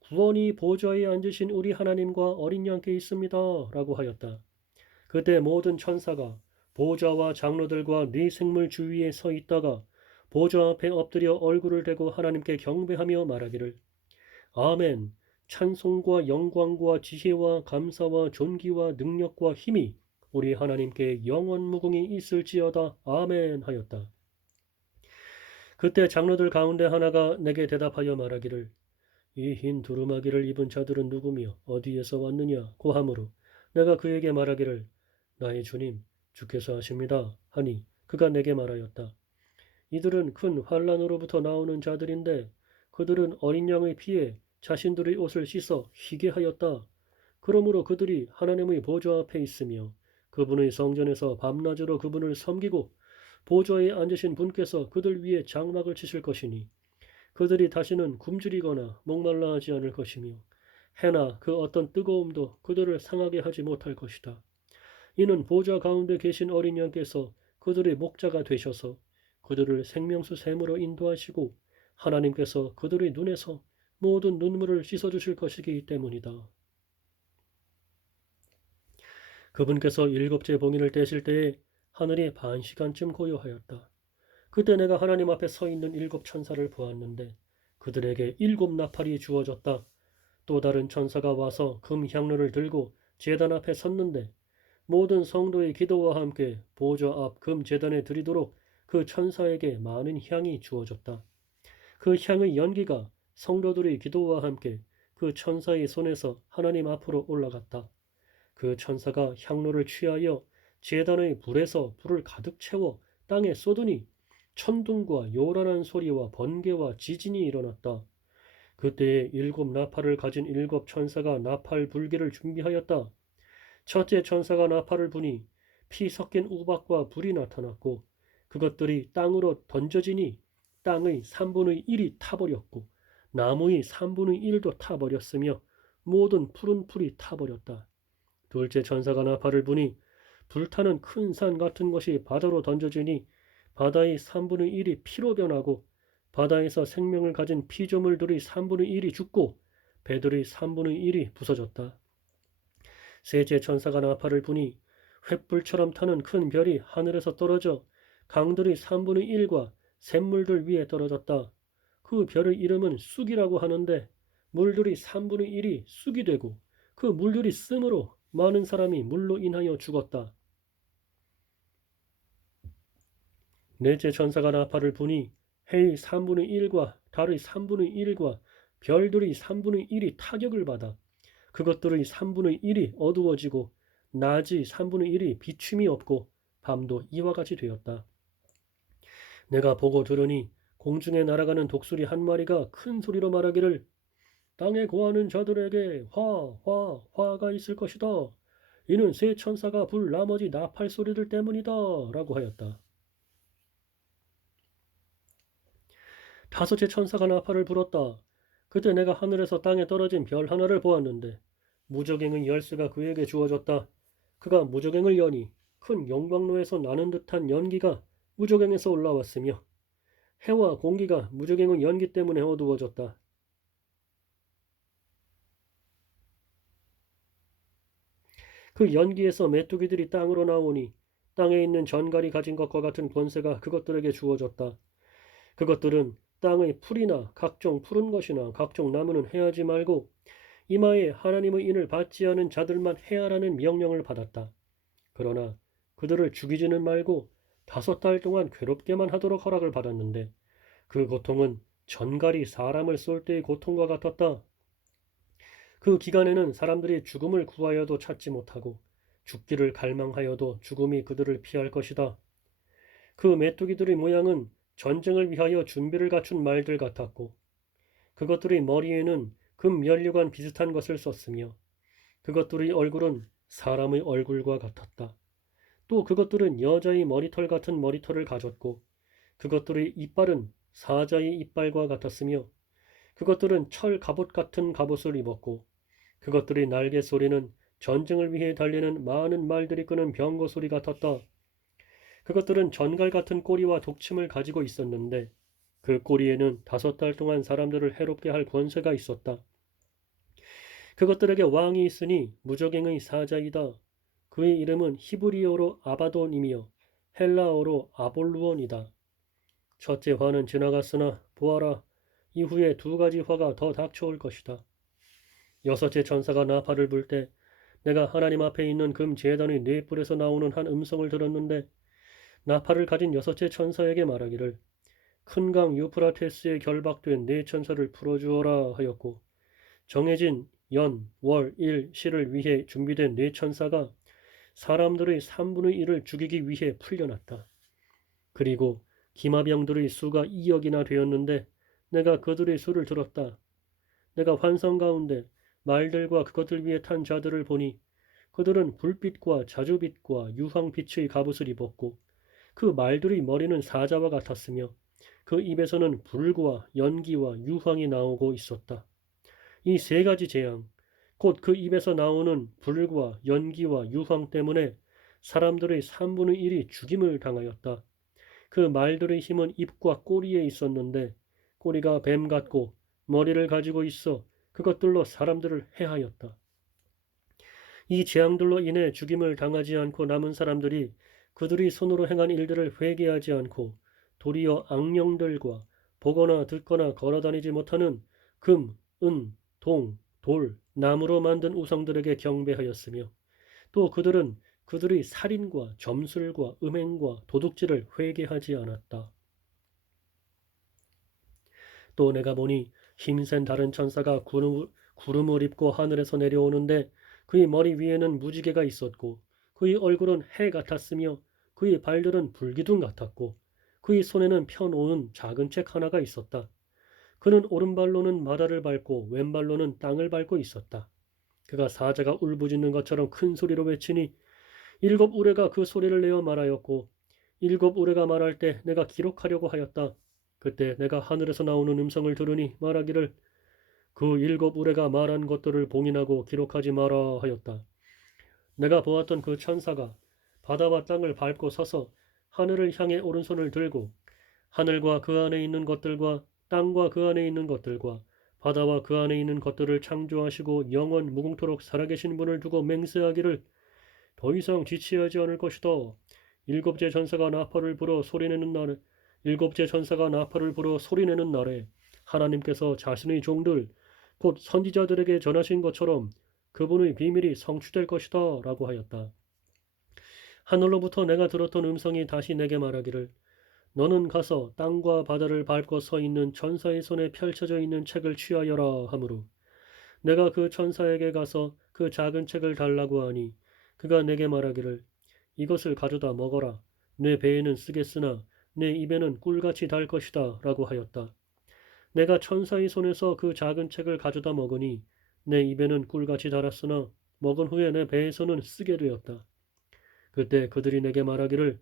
구원이 보좌에 앉으신 우리 하나님과 어린 양께 있습니다. 라고 하였다. 그때 모든 천사가 보좌와 장로들과 네 생물 주위에 서 있다가 보좌 앞에 엎드려 얼굴을 대고 하나님께 경배하며 말하기를 아멘. 찬송과 영광과 지혜와 감사와 존귀와 능력과 힘이 우리 하나님께 영원 무궁히 있을지어다. 아멘 하였다. 그때 장로들 가운데 하나가 내게 대답하여 말하기를 이 흰 두루마기를 입은 자들은 누구며 어디에서 왔느냐 고하므로 내가 그에게 말하기를 나의 주님 주께서 하십니다 하니 그가 내게 말하였다. 이들은 큰 환란으로부터 나오는 자들인데 그들은 어린 양의 피에 자신들의 옷을 씻어 희게 하였다. 그러므로 그들이 하나님의 보좌 앞에 있으며 그분의 성전에서 밤낮으로 그분을 섬기고 보좌에 앉으신 분께서 그들 위에 장막을 치실 것이니 그들이 다시는 굶주리거나 목말라 하지 않을 것이며 해나 그 어떤 뜨거움도 그들을 상하게 하지 못할 것이다. 이는 보좌 가운데 계신 어린 양께서 그들의 목자가 되셔서 그들을 생명수 샘으로 인도하시고 하나님께서 그들의 눈에서 모든 눈물을 씻어주실 것이기 때문이다. 그분께서 일곱째 봉인을 떼실 때에 하늘이 반시간쯤 고요하였다. 그때 내가 하나님 앞에 서 있는 일곱 천사를 보았는데 그들에게 일곱 나팔이 주어졌다. 또 다른 천사가 와서 금 향로를 들고 제단 앞에 섰는데 모든 성도의 기도와 함께 보좌 앞 금 제단에 드리도록 그 천사에게 많은 향이 주어졌다. 그 향의 연기가 성도들의 기도와 함께 그 천사의 손에서 하나님 앞으로 올라갔다. 그 천사가 향로를 취하여 제단의 불에서 불을 가득 채워 땅에 쏟으니 천둥과 요란한 소리와 번개와 지진이 일어났다. 그때에 일곱 나팔을 가진 일곱 천사가 나팔 불기를 준비하였다. 첫째 천사가 나팔을 부니 피 섞인 우박과 불이 나타났고 그것들이 땅으로 던져지니 땅의 3분의 1이 타버렸고 나무의 3분의 1도 타버렸으며 모든 푸른 풀이 타버렸다. 둘째 천사가 나팔을 부니 불타는 큰 산 같은 것이 바다로 던져지니 바다의 3분의 1이 피로 변하고 바다에서 생명을 가진 피조물들의 3분의 1이 죽고 배들의 3분의 1이 부서졌다. 셋째 천사가 나팔을 부니 횃불처럼 타는 큰 별이 하늘에서 떨어져 강들의 3분의 1과 샘물들 위에 떨어졌다. 그 별의 이름은 쑥이라고 하는데 물들이 3분의 1이 쑥이 되고 그 물들이 씀으로 많은 사람이 물로 인하여 죽었다. 넷째 천사가 나팔을 부니 해의 3분의 1과 달의 3분의 1과 별들의 3분의 1이 타격을 받아 그것들의 3분의 1이 어두워지고 낮이 3분의 1이 비춤이 없고 밤도 이와 같이 되었다. 내가 보고 들으니 공중에 날아가는 독수리 한 마리가 큰 소리로 말하기를 땅에 거하는 자들에게 화가 있을 것이다. 이는 세 천사가 불 나머지 나팔 소리들 때문이다. 라고 하였다. 다섯째 천사가 나팔을 불었다. 그때 내가 하늘에서 땅에 떨어진 별 하나를 보았는데 무저갱의 열쇠가 그에게 주어졌다. 그가 무저갱을 여니 큰 용광로에서 나는 듯한 연기가 무저갱에서 올라왔으며 해와 공기가 무저갱의 연기 때문에 어두워졌다. 그 연기에서 메뚜기들이 땅으로 나오니 땅에 있는 전갈이 가진 것과 같은 권세가 그것들에게 주어졌다. 그것들은 땅의 풀이나 각종 푸른 것이나 각종 나무는 해하지 말고 이마에 하나님의 인을 받지 않은 자들만 해하라는 명령을 받았다. 그러나 그들을 죽이지는 말고 5달 동안 괴롭게만 하도록 허락을 받았는데 그 고통은 전갈이 사람을 쏠 때의 고통과 같았다. 그 기간에는 사람들이 죽음을 구하여도 찾지 못하고 죽기를 갈망하여도 죽음이 그들을 피할 것이다. 그 메뚜기들의 모양은 전쟁을 위하여 준비를 갖춘 말들 같았고 그것들의 머리에는 금 면류관 비슷한 것을 썼으며 그것들의 얼굴은 사람의 얼굴과 같았다. 또 그것들은 여자의 머리털 같은 머리털을 가졌고 그것들의 이빨은 사자의 이빨과 같았으며 그것들은 철 갑옷 같은 갑옷을 입었고 그것들의 날개 소리는 전쟁을 위해 달리는 많은 말들이 끄는 병거 소리 같았다. 그것들은 전갈 같은 꼬리와 독침을 가지고 있었는데 그 꼬리에는 5달 동안 사람들을 해롭게 할 권세가 있었다. 그것들에게 왕이 있으니 무저갱의 사자이다. 그의 이름은 히브리어로 아바돈이며 헬라어로 아볼루온이다. 첫째 화는 지나갔으나 보아라, 이후에 2가지 화가 더 닥쳐올 것이다. 6째 천사가 나팔을 불 때 내가 하나님 앞에 있는 금 제단의 4뿔에서 나오는 한 음성을 들었는데 나팔을 가진 6째 천사에게 말하기를 큰 강 유프라테스에 결박된 4천사를 풀어주어라 하였고 정해진 연, 월, 일, 시를 위해 준비된 4천사가 사람들의 3분의 1을 죽이기 위해 풀려났다. 그리고 기마병들의 수가 2억이나 되었는데 내가 그들의 수를 들었다. 내가 환상 가운데 말들과 그것들 위에 탄 자들을 보니 그들은 불빛과 자주빛과 유황빛의 갑옷을 입었고 그 말들의 머리는 사자와 같았으며 그 입에서는 불과 연기와 유황이 나오고 있었다. 이 3가지 재앙, 곧 그 입에서 나오는 불과 연기와 유황 때문에 사람들의 3분의 1이 죽임을 당하였다. 그 말들의 힘은 입과 꼬리에 있었는데 꼬리가 뱀 같고 머리를 가지고 있어 그것들로 사람들을 해하였다. 이 재앙들로 인해 죽임을 당하지 않고 남은 사람들이 그들이 손으로 행한 일들을 회개하지 않고 도리어 악령들과 보거나 듣거나 걸어다니지 못하는 금, 은, 동, 돌, 나무로 만든 우상들에게 경배하였으며 또 그들은 그들의 살인과 점술과 음행과 도둑질을 회개하지 않았다. 또 내가 보니 힘센 다른 천사가 구름을 입고 하늘에서 내려오는데 그의 머리 위에는 무지개가 있었고 그의 얼굴은 해 같았으며 그의 발들은 불기둥 같았고 그의 손에는 펴놓은 작은 책 하나가 있었다. 그는 오른발로는 바다를 밟고 왼발로는 땅을 밟고 있었다. 그가 사자가 울부짖는 것처럼 큰 소리로 외치니 7 우레가 그 소리를 내어 말하였고 7 우레가 말할 때 내가 기록하려고 하였다. 그때 내가 하늘에서 나오는 음성을 들으니 말하기를 그 7 우레가 말한 것들을 봉인하고 기록하지 마라 하였다. 내가 보았던 그 천사가 바다와 땅을 밟고 서서 하늘을 향해 오른손을 들고 하늘과 그 안에 있는 것들과 땅과 그 안에 있는 것들과 바다와 그 안에 있는 것들을 창조하시고 영원 무궁토록 살아계신 분을 두고 맹세하기를 더 이상 지체하지 않을 것이다. 7째 천사가 나팔을 불어 소리내는 날에 7째 천사가 나팔을 불어 소리내는 날에 하나님께서 자신의 종들 곧 선지자들에게 전하신 것처럼 그분의 비밀이 성취될 것이다 라고 하였다. 하늘로부터 내가 들었던 음성이 다시 내게 말하기를 너는 가서 땅과 바다를 밟고 서 있는 천사의 손에 펼쳐져 있는 책을 취하여라 하므로 내가 그 천사에게 가서 그 작은 책을 달라고 하니 그가 내게 말하기를 이것을 가져다 먹어라. 내 배에는 쓰겠으나 내 입에는 꿀같이 달 것이다 라고 하였다. 내가 천사의 손에서 그 작은 책을 가져다 먹으니 내 입에는 꿀같이 달았으나 먹은 후에 내 배에서는 쓰게 되었다. 그때 그들이 내게 말하기를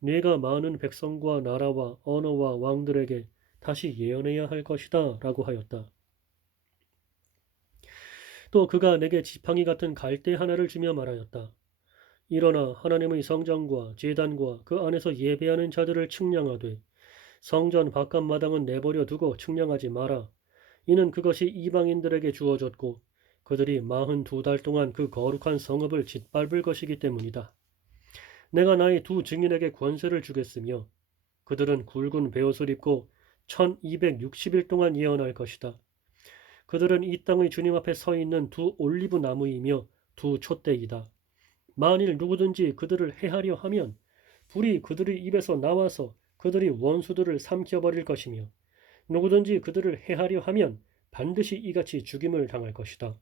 네가 많은 백성과 나라와 언어와 왕들에게 다시 예언해야 할 것이다 라고 하였다. 또 그가 내게 지팡이 같은 갈대 하나를 주며 말하였다. 일어나 하나님의 성전과 제단과 그 안에서 예배하는 자들을 측량하되 성전 바깥 마당은 내버려 두고 측량하지 마라. 이는 그것이 이방인들에게 주어졌고 그들이 42달 동안 그 거룩한 성읍을 짓밟을 것이기 때문이다. 내가 나의 두 증인에게 권세를 주겠으며 그들은 굵은 베옷을 입고 1260일 동안 예언할 것이다. 그들은 이 땅의 주님 앞에 서 있는 두 올리브 나무이며 두 촛대이다. 만일 누구든지 그들을 해하려 하면 불이 그들의 입에서 나와서 그들이 원수들을 삼켜버릴 것이며 누구든지 그들을 해하려 하면 반드시 이같이 죽임을 당할 것이다.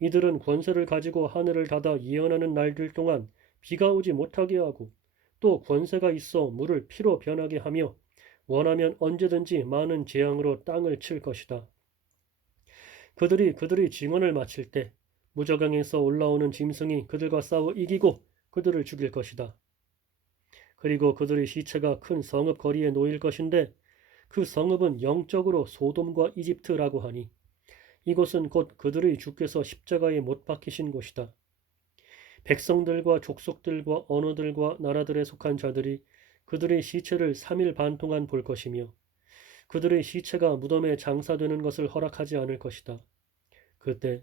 이들은 권세를 가지고 하늘을 닫아 예언하는 날들 동안 비가 오지 못하게 하고 또 권세가 있어 물을 피로 변하게 하며 원하면 언제든지 많은 재앙으로 땅을 칠 것이다. 그들이 그들의 증언을 마칠 때 무저강에서 올라오는 짐승이 그들과 싸워 이기고 그들을 죽일 것이다. 그리고 그들의 시체가 큰 성읍 거리에 놓일 것인데 그 성읍은 영적으로 소돔과 이집트라고 하니 이곳은 곧 그들의 주께서 십자가에 못 박히신 곳이다. 백성들과 족속들과 언어들과 나라들에 속한 자들이 그들의 시체를 3일 반 동안 볼 것이며 그들의 시체가 무덤에 장사되는 것을 허락하지 않을 것이다. 그때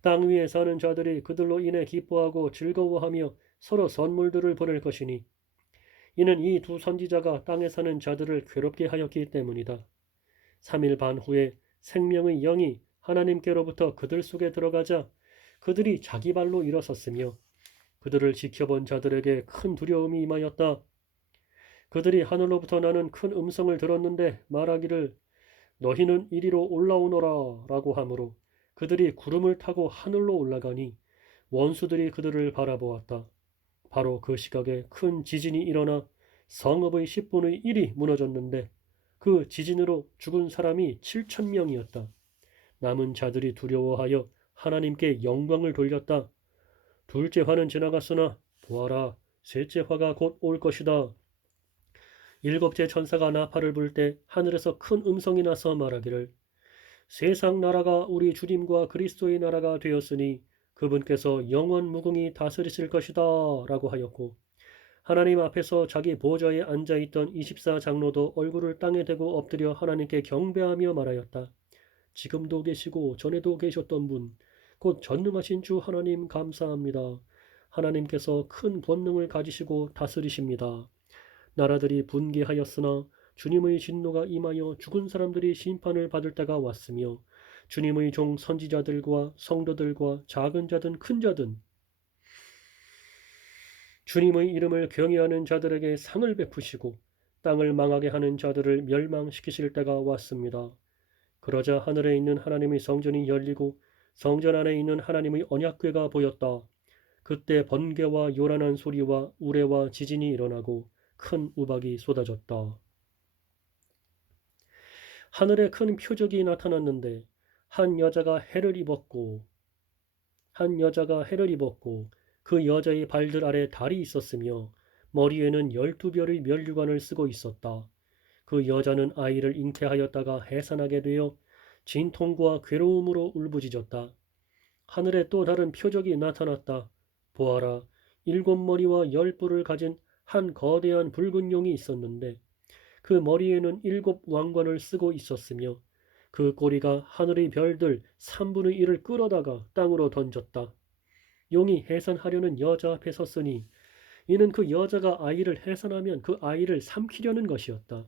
땅 위에 사는 자들이 그들로 인해 기뻐하고 즐거워하며 서로 선물들을 보낼 것이니 이는 이 두 선지자가 땅에 사는 자들을 괴롭게 하였기 때문이다. 3일 반 후에 생명의 영이 하나님께로부터 그들 속에 들어가자 그들이 자기 발로 일어섰으며 그들을 지켜본 자들에게 큰 두려움이 임하였다. 그들이 하늘로부터 나는 큰 음성을 들었는데 말하기를 너희는 이리로 올라오너라 라고 하므로 그들이 구름을 타고 하늘로 올라가니 원수들이 그들을 바라보았다. 바로 그 시각에 큰 지진이 일어나 성읍의 10분의 1이 무너졌는데 그 지진으로 죽은 사람이 7,000명이었다. 남은 자들이 두려워하여 하나님께 영광을 돌렸다. 둘째 화는 지나갔으나 보아라, 셋째 화가 곧 올 것이다. 일곱째 천사가 나팔을 불 때 하늘에서 큰 음성이 나서 말하기를 세상 나라가 우리 주님과 그리스도의 나라가 되었으니 그분께서 영원 무궁히 다스리실 것이다 라고 하였고 하나님 앞에서 자기 보좌에 앉아있던 24장로도 얼굴을 땅에 대고 엎드려 하나님께 경배하며 말하였다. 지금도 계시고 전에도 계셨던 분, 곧 전능하신 주 하나님 감사합니다. 하나님께서 큰 권능을 가지시고 다스리십니다. 나라들이 분개하였으나 주님의 진노가 임하여 죽은 사람들이 심판을 받을 때가 왔으며 주님의 종 선지자들과 성도들과 작은 자든 큰 자든 주님의 이름을 경외하는 자들에게 상을 베푸시고 땅을 망하게 하는 자들을 멸망시키실 때가 왔습니다. 그러자 하늘에 있는 하나님의 성전이 열리고 성전 안에 있는 하나님의 언약궤가 보였다. 그때 번개와 요란한 소리와 우레와 지진이 일어나고 큰 우박이 쏟아졌다. 하늘에 큰 표적이 나타났는데 한 여자가 해를 입었고 그 여자의 발들 아래 달이 있었으며 머리에는 12별의 면류관을 쓰고 있었다. 그 여자는 아이를 잉태하였다가 해산하게 되어 진통과 괴로움으로 울부짖었다. 하늘에 또 다른 표적이 나타났다. 보아라, 7머리와 10뿔을 가진 한 거대한 붉은 용이 있었는데 그 머리에는 7왕관을 쓰고 있었으며 그 꼬리가 하늘의 별들 3분의 1을 끌어다가 땅으로 던졌다. 용이 해산하려는 여자 앞에 섰으니 이는 그 여자가 아이를 해산하면 그 아이를 삼키려는 것이었다.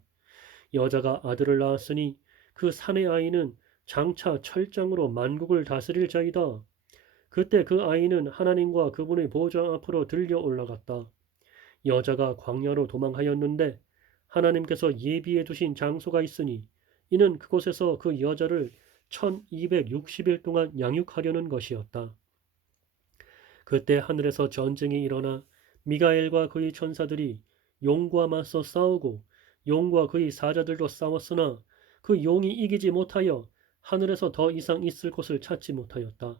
여자가 아들을 낳았으니 그 산의 아이는 장차 철장으로 만국을 다스릴 자이다. 그때 그 아이는 하나님과 그분의 보좌 앞으로 들려 올라갔다. 여자가 광야로 도망하였는데 하나님께서 예비해 두신 장소가 있으니 이는 그곳에서 그 여자를 1260일 동안 양육하려는 것이었다. 그때 하늘에서 전쟁이 일어나 미가엘과 그의 천사들이 용과 맞서 싸우고 용과 그의 사자들도 싸웠으나 그 용이 이기지 못하여 하늘에서 더 이상 있을 곳을 찾지 못하였다.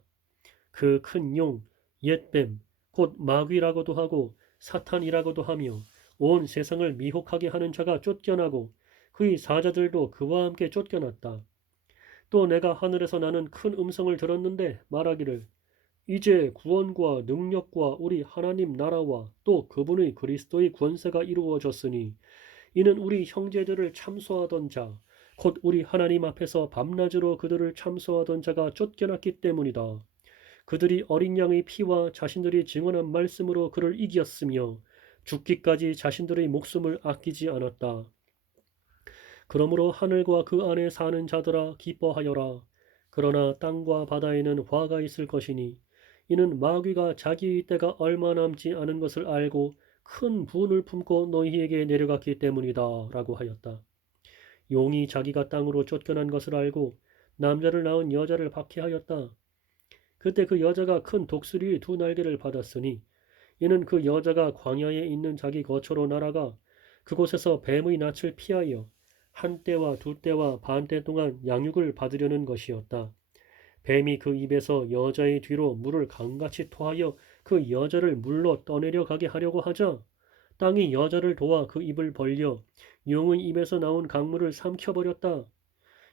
그 큰 용, 옛뱀, 곧 마귀라고도 하고 사탄이라고도 하며 온 세상을 미혹하게 하는 자가 쫓겨나고 그의 사자들도 그와 함께 쫓겨났다. 또 내가 하늘에서 나는 큰 음성을 들었는데 말하기를 이제 구원과 능력과 우리 하나님 나라와 또 그분의 그리스도의 권세가 이루어졌으니 이는 우리 형제들을 참소하던 자, 곧 우리 하나님 앞에서 밤낮으로 그들을 참소하던 자가 쫓겨났기 때문이다. 그들이 어린 양의 피와 자신들이 증언한 말씀으로 그를 이겼으며 죽기까지 자신들의 목숨을 아끼지 않았다. 그러므로 하늘과 그 안에 사는 자들아 기뻐하여라. 그러나 땅과 바다에는 화가 있을 것이니 이는 마귀가 자기의 때가 얼마 남지 않은 것을 알고 큰 분을 품고 너희에게 내려갔기 때문이다. 라고 하였다. 용이 자기가 땅으로 쫓겨난 것을 알고 남자를 낳은 여자를 박해하였다. 그때 그 여자가 큰 독수리의 두 날개를 받았으니 이는 그 여자가 광야에 있는 자기 거처로 날아가 그곳에서 뱀의 낯을 피하여 한 때와 두 때와 반 때 동안 양육을 받으려는 것이었다. 뱀이 그 입에서 여자의 뒤로 물을 강같이 토하여 그 여자를 물로 떠내려 가게 하려고 하자 땅이 여자를 도와 그 입을 벌려 용의 입에서 나온 강물을 삼켜버렸다.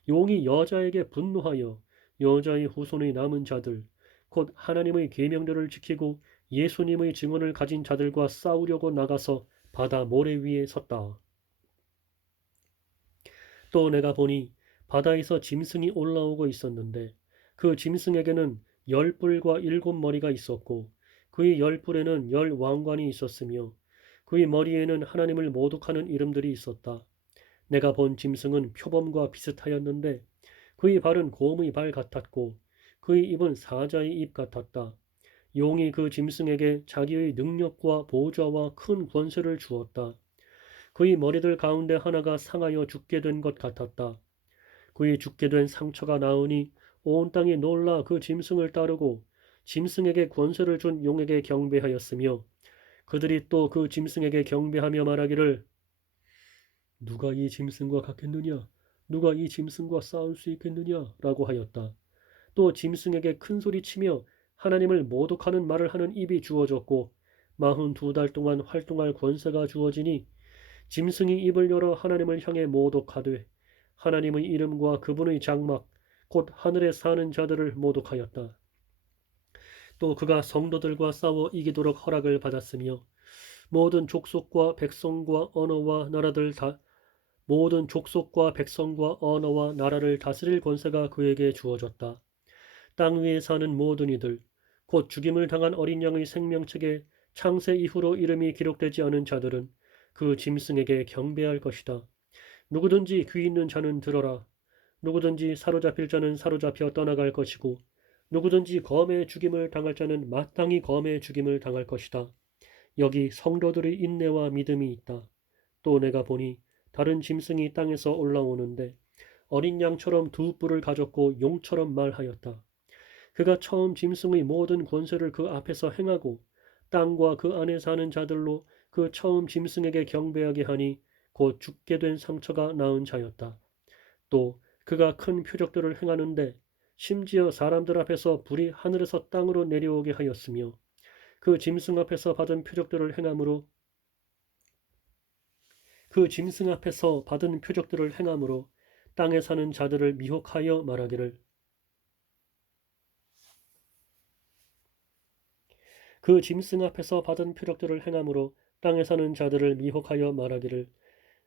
용이 여자에게 분노하여 여자의 후손의 남은 자들 곧 하나님의 계명들을 지키고 예수님의 증언을 가진 자들과 싸우려고 나가서 바다 모래 위에 섰다. 또 내가 보니 바다에서 짐승이 올라오고 있었는데 그 짐승에게는 10뿔과 7머리가 있었고 그의 10뿔에는 10왕관이 있었으며 그의 머리에는 하나님을 모독하는 이름들이 있었다. 내가 본 짐승은 표범과 비슷하였는데 그의 발은 곰의 발 같았고 그의 입은 사자의 입 같았다. 용이 그 짐승에게 자기의 능력과 보좌와 큰 권세를 주었다. 그의 머리들 가운데 하나가 상하여 죽게 된 것 같았다. 그의 죽게 된 상처가 나으니 온 땅이 놀라 그 짐승을 따르고 짐승에게 권세를 준 용에게 경배하였으며 그들이 또 그 짐승에게 경배하며 말하기를 누가 이 짐승과 같겠느냐? 누가 이 짐승과 싸울 수 있겠느냐? 라고 하였다. 또 짐승에게 큰 소리치며 하나님을 모독하는 말을 하는 입이 주어졌고 42달 동안 활동할 권세가 주어지니 짐승이 입을 열어 하나님을 향해 모독하되 하나님의 이름과 그분의 장막 곧 하늘에 사는 자들을 모독하였다. 또 그가 성도들과 싸워 이기도록 허락을 받았으며 모든 족속과 백성과 언어와 나라들 다 모든 족속과 백성과 언어와 나라를 다스릴 권세가 그에게 주어졌다. 땅 위에 사는 모든 이들 곧 죽임을 당한 어린 양의 생명책에 창세 이후로 이름이 기록되지 않은 자들은 그 짐승에게 경배할 것이다. 누구든지 귀 있는 자는 들어라. 누구든지 사로잡힐 자는 사로잡혀 떠나갈 것이고 누구든지 검의 죽임을 당할 자는 마땅히 검의 죽임을 당할 것이다. 여기 성도들의 인내와 믿음이 있다. 또 내가 보니 다른 짐승이 땅에서 올라오는데 어린 양처럼 두 뿔을 가졌고 용처럼 말하였다. 그가 처음 짐승의 모든 권세를 그 앞에서 행하고 땅과 그 안에 사는 자들로 그 처음 짐승에게 경배하게 하니 곧 죽게 된 상처가 나은 자였다. 또 그가 큰 표적들을 행하는데 심지어 사람들 앞에서 불이 하늘에서 땅으로 내려오게 하였으며 그 짐승 앞에서 받은 표적들을 행함으로 땅에 사는 자들을 미혹하여 말하기를 그 짐승 앞에서 받은 표적들을 행함으로 땅에 사는 자들을 미혹하여 말하기를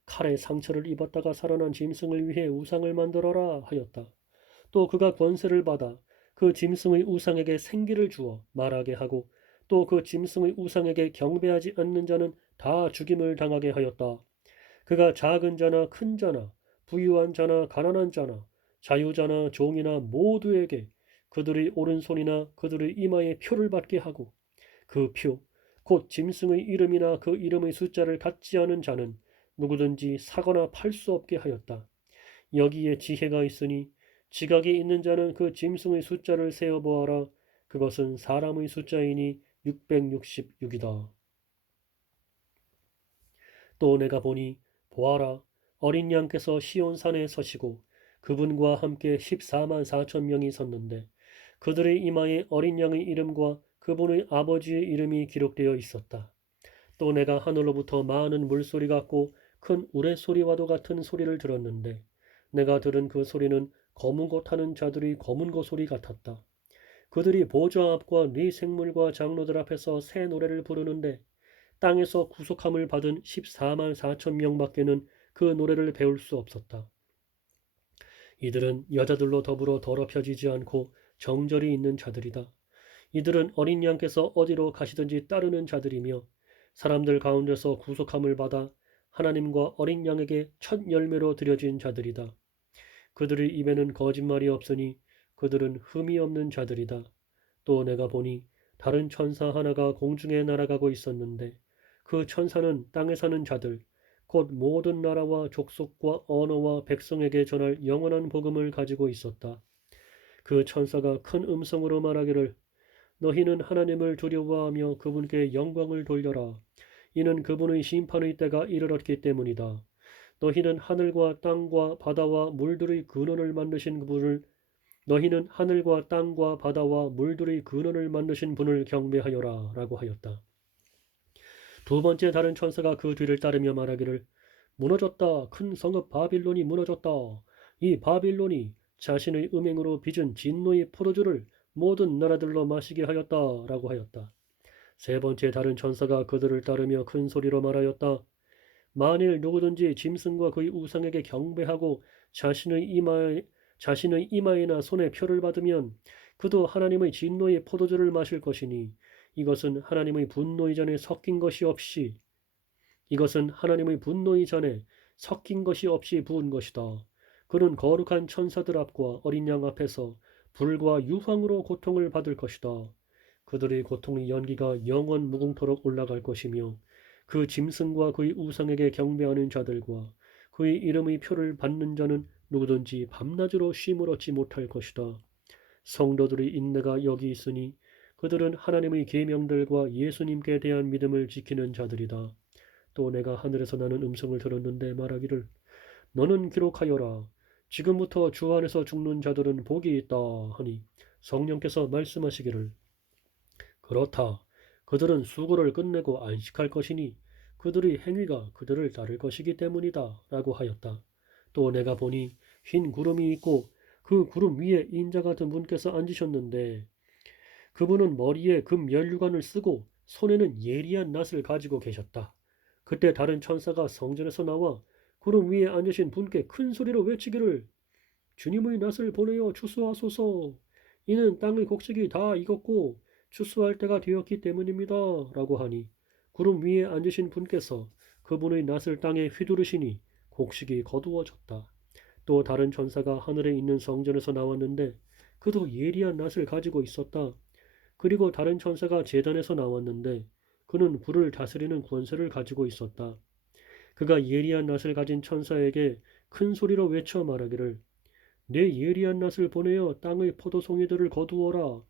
칼에 상처를 입었다가 살아난 짐승을 위해 우상을 만들어라 하였다. 또 그가 권세를 받아 그 짐승의 우상에게 생기를 주어 말하게 하고 또 그 짐승의 우상에게 경배하지 않는 자는 다 죽임을 당하게 하였다. 그가 작은 자나 큰 자나 부유한 자나 가난한 자나 자유자나 종이나 모두에게 그들의 오른손이나 그들의 이마에 표를 받게 하고 그 표, 곧 짐승의 이름이나 그 이름의 숫자를 갖지 않은 자는 누구든지 사거나 팔 수 없게 하였다. 여기에 지혜가 있으니 지각이 있는 자는 그 짐승의 숫자를 세어 보아라. 그것은 사람의 숫자이니 666이다. 또 내가 보니 보아라 어린 양께서 시온산에 서시고 그분과 함께 14만 4천 명이 섰는데 그들의 이마에 어린 양의 이름과 그분의 아버지의 이름이 기록되어 있었다. 또 내가 하늘로부터 많은 물소리 같고 큰 우레소리와도 같은 소리를 들었는데 내가 들은 그 소리는 검은 것 하는 자들의 검은 것 소리 같았다. 그들이 보좌 앞과 네 생물과 장로들 앞에서 새 노래를 부르는데 땅에서 구속함을 받은 14만 4천 명밖에는 그 노래를 배울 수 없었다. 이들은 여자들로 더불어 더럽혀지지 않고 정절이 있는 자들이다. 이들은 어린 양께서 어디로 가시든지 따르는 자들이며 사람들 가운데서 구속함을 받아 하나님과 어린 양에게 첫 열매로 드려진 자들이다. 그들의 입에는 거짓말이 없으니 그들은 흠이 없는 자들이다. 또 내가 보니 다른 천사 하나가 공중에 날아가고 있었는데 그 천사는 땅에 사는 자들 곧 모든 나라와 족속과 언어와 백성에게 전할 영원한 복음을 가지고 있었다. 그 천사가 큰 음성으로 말하기를 너희는 하나님을 두려워하며 그분께 영광을 돌려라. 이는 그분의 심판의 때가 이르렀기 때문이다. 너희는 하늘과 땅과 바다와 물들의 근원을 만드신 그분을 너희는 하늘과 땅과 바다와 물들의 근원을 만드신 분을 경배하여라 라고 하였다. 두 번째 다른 천사가 그 뒤를 따르며 말하기를 무너졌다. 큰 성읍 바빌론이 무너졌다. 이 바빌론이 자신의 음행으로 빚은 진노의 포도주를 모든 나라들로 마시게 하였다 라고 하였다. 세 번째 다른 천사가 그들을 따르며 큰 소리로 말하였다. 만일 누구든지 짐승과 그의 우상에게 경배하고 자신의 이마에나 손에 표를 받으면 그도 하나님의 진노의 포도주를 마실 것이니 이것은 하나님의 분노의 잔에 섞인 것이 없이 부은 것이다. 그는 거룩한 천사들 앞과 어린 양 앞에서 불과 유황으로 고통을 받을 것이다. 그들의 고통의 연기가 영원 무궁토록 올라갈 것이며 그 짐승과 그의 우상에게 경배하는 자들과 그의 이름의 표를 받는 자는 누구든지 밤낮으로 쉼을 얻지 못할 것이다. 성도들의 인내가 여기 있으니 그들은 하나님의 계명들과 예수님께 대한 믿음을 지키는 자들이다. 또 내가 하늘에서 나는 음성을 들었는데 말하기를 너는 기록하여라. 지금부터 주 안에서 죽는 자들은 복이 있다 하니 성령께서 말씀하시기를 그렇다. 그들은 수고를 끝내고 안식할 것이니 그들의 행위가 그들을 따를 것이기 때문이다 라고 하였다. 또 내가 보니 흰 구름이 있고 그 구름 위에 인자 같은 분께서 앉으셨는데 그분은 머리에 금 면류관을 쓰고 손에는 예리한 낫을 가지고 계셨다. 그때 다른 천사가 성전에서 나와 구름 위에 앉으신 분께 큰 소리로 외치기를 주님의 낫을 보내어 추수하소서. 이는 땅의 곡식이 다 익었고 추수할 때가 되었기 때문입니다. 라고 하니 구름 위에 앉으신 분께서 그분의 낫을 땅에 휘두르시니 곡식이 거두어졌다. 또 다른 천사가 하늘에 있는 성전에서 나왔는데 그도 예리한 낫을 가지고 있었다. 그리고 다른 천사가 제단에서 나왔는데 그는 불을 다스리는 권세를 가지고 있었다. 그가 예리한 낫을 가진 천사에게 큰 소리로 외쳐 말하기를 내 예리한 낫을 보내어 땅의 포도송이들을 거두어라.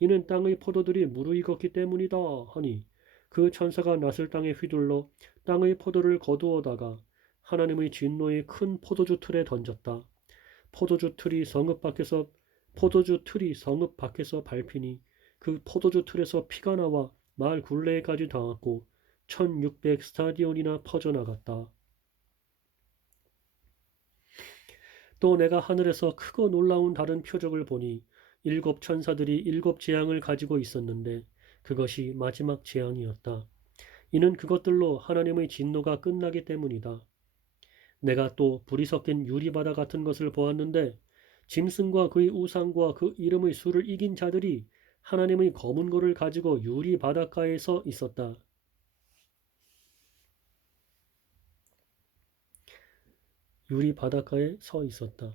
이는 땅의 포도들이 무르익었기 때문이다 하니 그 천사가 낫을 땅에 휘둘러 땅의 포도를 거두어다가 하나님의 진노의 큰 포도주 틀에 던졌다. 포도주 틀이 성읍 밖에서 밟히니 그 포도주 틀에서 피가 나와 마을 굴레까지 닿았고 1600 스타디온이나 퍼져나갔다. 또 내가 하늘에서 크고 놀라운 다른 표적을 보니 일곱 천사들이 일곱 재앙을 가지고 있었는데 그것이 마지막 재앙이었다. 이는 그것들로 하나님의 진노가 끝나기 때문이다. 내가 또 불이 섞인 유리바다 같은 것을 보았는데 짐승과 그의 우상과 그 이름의 수를 이긴 자들이 하나님의 검은 고를 가지고 유리 바닷가에 서 있었다. 유리 바닷가에 서 있었다.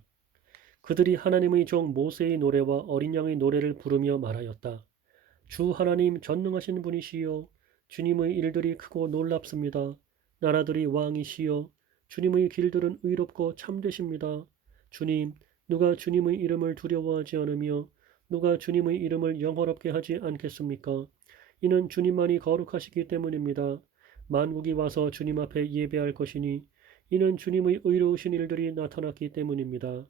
그들이 하나님의 종 모세의 노래와 어린 양의 노래를 부르며 말하였다. 주 하나님 전능하신 분이시여 주님의 일들이 크고 놀랍습니다. 나라들이 왕이시여 주님의 길들은 의롭고 참되십니다. 주님 누가 주님의 이름을 두려워하지 않으며 누가 주님의 이름을 영화롭게 하지 않겠습니까? 이는 주님만이 거룩하시기 때문입니다. 만국이 와서 주님 앞에 예배할 것이니 이는 주님의 의로우신 일들이 나타났기 때문입니다.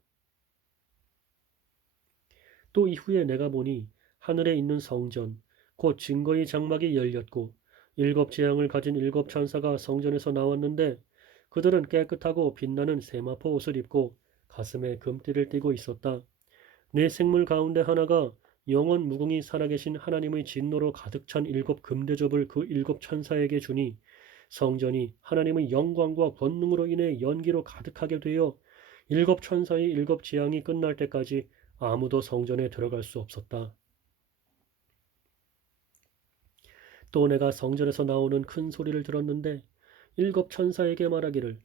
또 이후에 내가 보니 하늘에 있는 성전 곧 증거의 장막이 열렸고 일곱 재앙을 가진 일곱 천사가 성전에서 나왔는데 그들은 깨끗하고 빛나는 세마포 옷을 입고 가슴에 금띠를 띠고 있었다. 네 생물 가운데 하나가 영원 무궁히 살아계신 하나님의 진노로 가득 찬 일곱 금대접을 그 일곱 천사에게 주니 성전이 하나님의 영광과 권능으로 인해 연기로 가득하게 되어 일곱 천사의 일곱 재앙이 끝날 때까지 아무도 성전에 들어갈 수 없었다. 또 내가 성전에서 나오는 큰 소리를 들었는데 일곱 천사에게 말하기를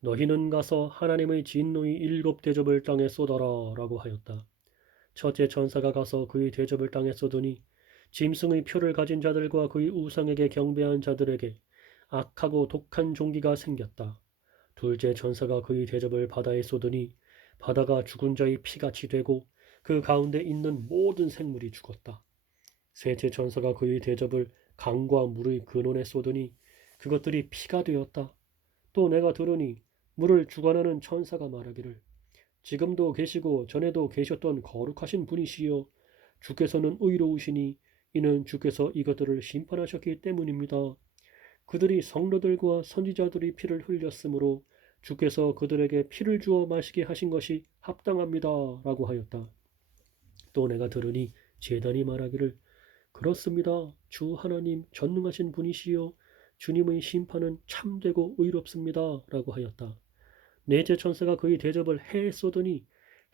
너희는 가서 하나님의 진노의 일곱 대접을 땅에 쏟아라 라고 하였다. 첫째 천사가 가서 그의 대접을 땅에 쏟으니 짐승의 표를 가진 자들과 그의 우상에게 경배한 자들에게 악하고 독한 종기가 생겼다. 둘째 천사가 그의 대접을 바다에 쏟으니 바다가 죽은 자의 피같이 되고 그 가운데 있는 모든 생물이 죽었다. 셋째 천사가 그의 대접을 강과 물의 근원에 쏟으니 그것들이 피가 되었다. 또 내가 들으니 물을 주관하는 천사가 말하기를 지금도 계시고 전에도 계셨던 거룩하신 분이시여 주께서는 의로우시니 이는 주께서 이것들을 심판하셨기 때문입니다. 그들이 성도들과 선지자들이 피를 흘렸으므로 주께서 그들에게 피를 주어 마시게 하신 것이 합당합니다. 라고 하였다. 또 내가 들으니 제단이 말하기를 그렇습니다. 주 하나님 전능하신 분이시여 주님의 심판은 참되고 의롭습니다. 라고 하였다. 넷째 천사가 그의 대접을 해에 쏟으니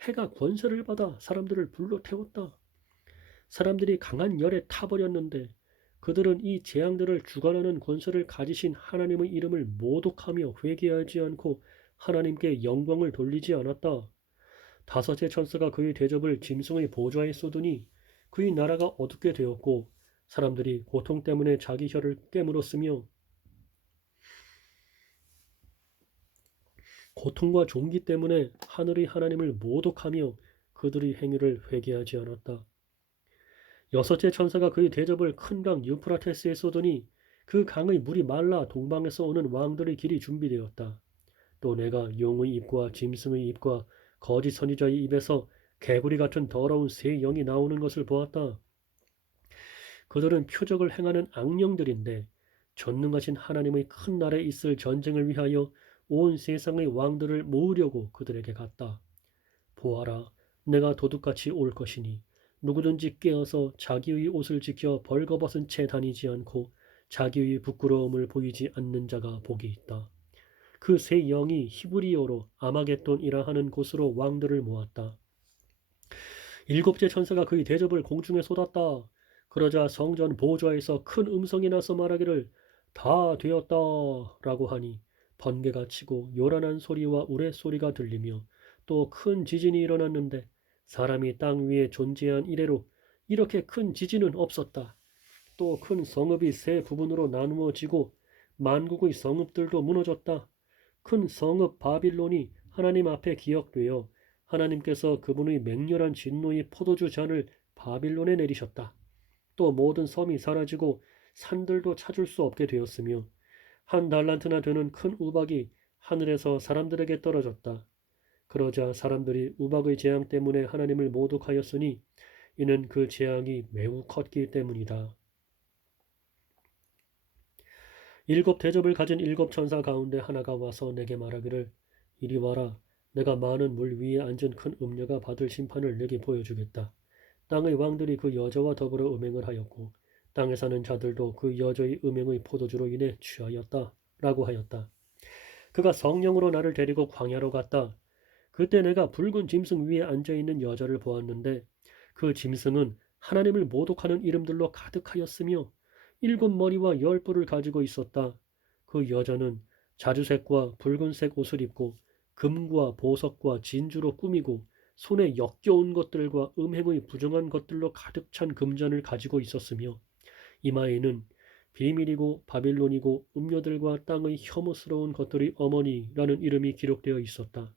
해가 권세를 받아 사람들을 불러 태웠다. 사람들이 강한 열에 타버렸는데 그들은 이 재앙들을 주관하는 권세를 가지신 하나님의 이름을 모독하며 회개하지 않고 하나님께 영광을 돌리지 않았다. 다섯째 천사가 그의 대접을 짐승의 보좌에 쏟으니 그의 나라가 어둡게 되었고 사람들이 고통 때문에 자기 혀를 깨물었으며 고통과 종기 때문에 하늘의 하나님을 모독하며 그들의 행위를 회개하지 않았다. 여섯째 천사가 그의 대접을 큰 강 유프라테스에 쏟으니 그 강의 물이 말라 동방에서 오는 왕들의 길이 준비되었다. 또 내가 용의 입과 짐승의 입과 거짓 선지자의 입에서 개구리 같은 더러운 새 영이 나오는 것을 보았다. 그들은 표적을 행하는 악령들인데 전능하신 하나님의 큰 날에 있을 전쟁을 위하여 온 세상의 왕들을 모으려고 그들에게 갔다. 보아라, 내가 도둑같이 올 것이니 누구든지 깨어서 자기의 옷을 지켜 벌거벗은 채 다니지 않고 자기의 부끄러움을 보이지 않는 자가 복이 있다. 그 세 영이 히브리어로 아마겟돈이라 하는 곳으로 왕들을 모았다. 일곱째 천사가 그의 대접을 공중에 쏟았다. 그러자 성전 보좌에서 큰 음성이 나서 말하기를 다 되었다 라고 하니 번개가 치고 요란한 소리와 우레소리가 들리며 또 큰 지진이 일어났는데 사람이 땅 위에 존재한 이래로 이렇게 큰 지진은 없었다. 또 큰 성읍이 세 부분으로 나누어지고 만국의 성읍들도 무너졌다. 큰 성읍 바빌론이 하나님 앞에 기억되어 하나님께서 그분의 맹렬한 진노의 포도주 잔을 바빌론에 내리셨다. 또 모든 섬이 사라지고 산들도 찾을 수 없게 되었으며 한 달란트나 되는 큰 우박이 하늘에서 사람들에게 떨어졌다. 그러자 사람들이 우박의 재앙 때문에 하나님을 모독하였으니 이는 그 재앙이 매우 컸기 때문이다. 일곱 대접을 가진 일곱 천사 가운데 하나가 와서 내게 말하기를 이리 와라. 내가 많은 물 위에 앉은 큰 음녀가 받을 심판을 내게 보여주겠다. 땅의 왕들이 그 여자와 더불어 음행을 하였고 땅에 사는 자들도 그 여자의 음행의 포도주로 인해 취하였다. 라고 하였다. 그가 성령으로 나를 데리고 광야로 갔다. 그때 내가 붉은 짐승 위에 앉아있는 여자를 보았는데 그 짐승은 하나님을 모독하는 이름들로 가득하였으며 일곱 머리와 열 뿔을 가지고 있었다. 그 여자는 자주색과 붉은색 옷을 입고 금과 보석과 진주로 꾸미고 손에 역겨운 것들과 음행의 부정한 것들로 가득 찬 금잔을 가지고 있었으며 이마에는 비밀이고 바빌론이고 음녀들과 땅의 혐오스러운 것들의 어머니라는 이름이 기록되어 있었다.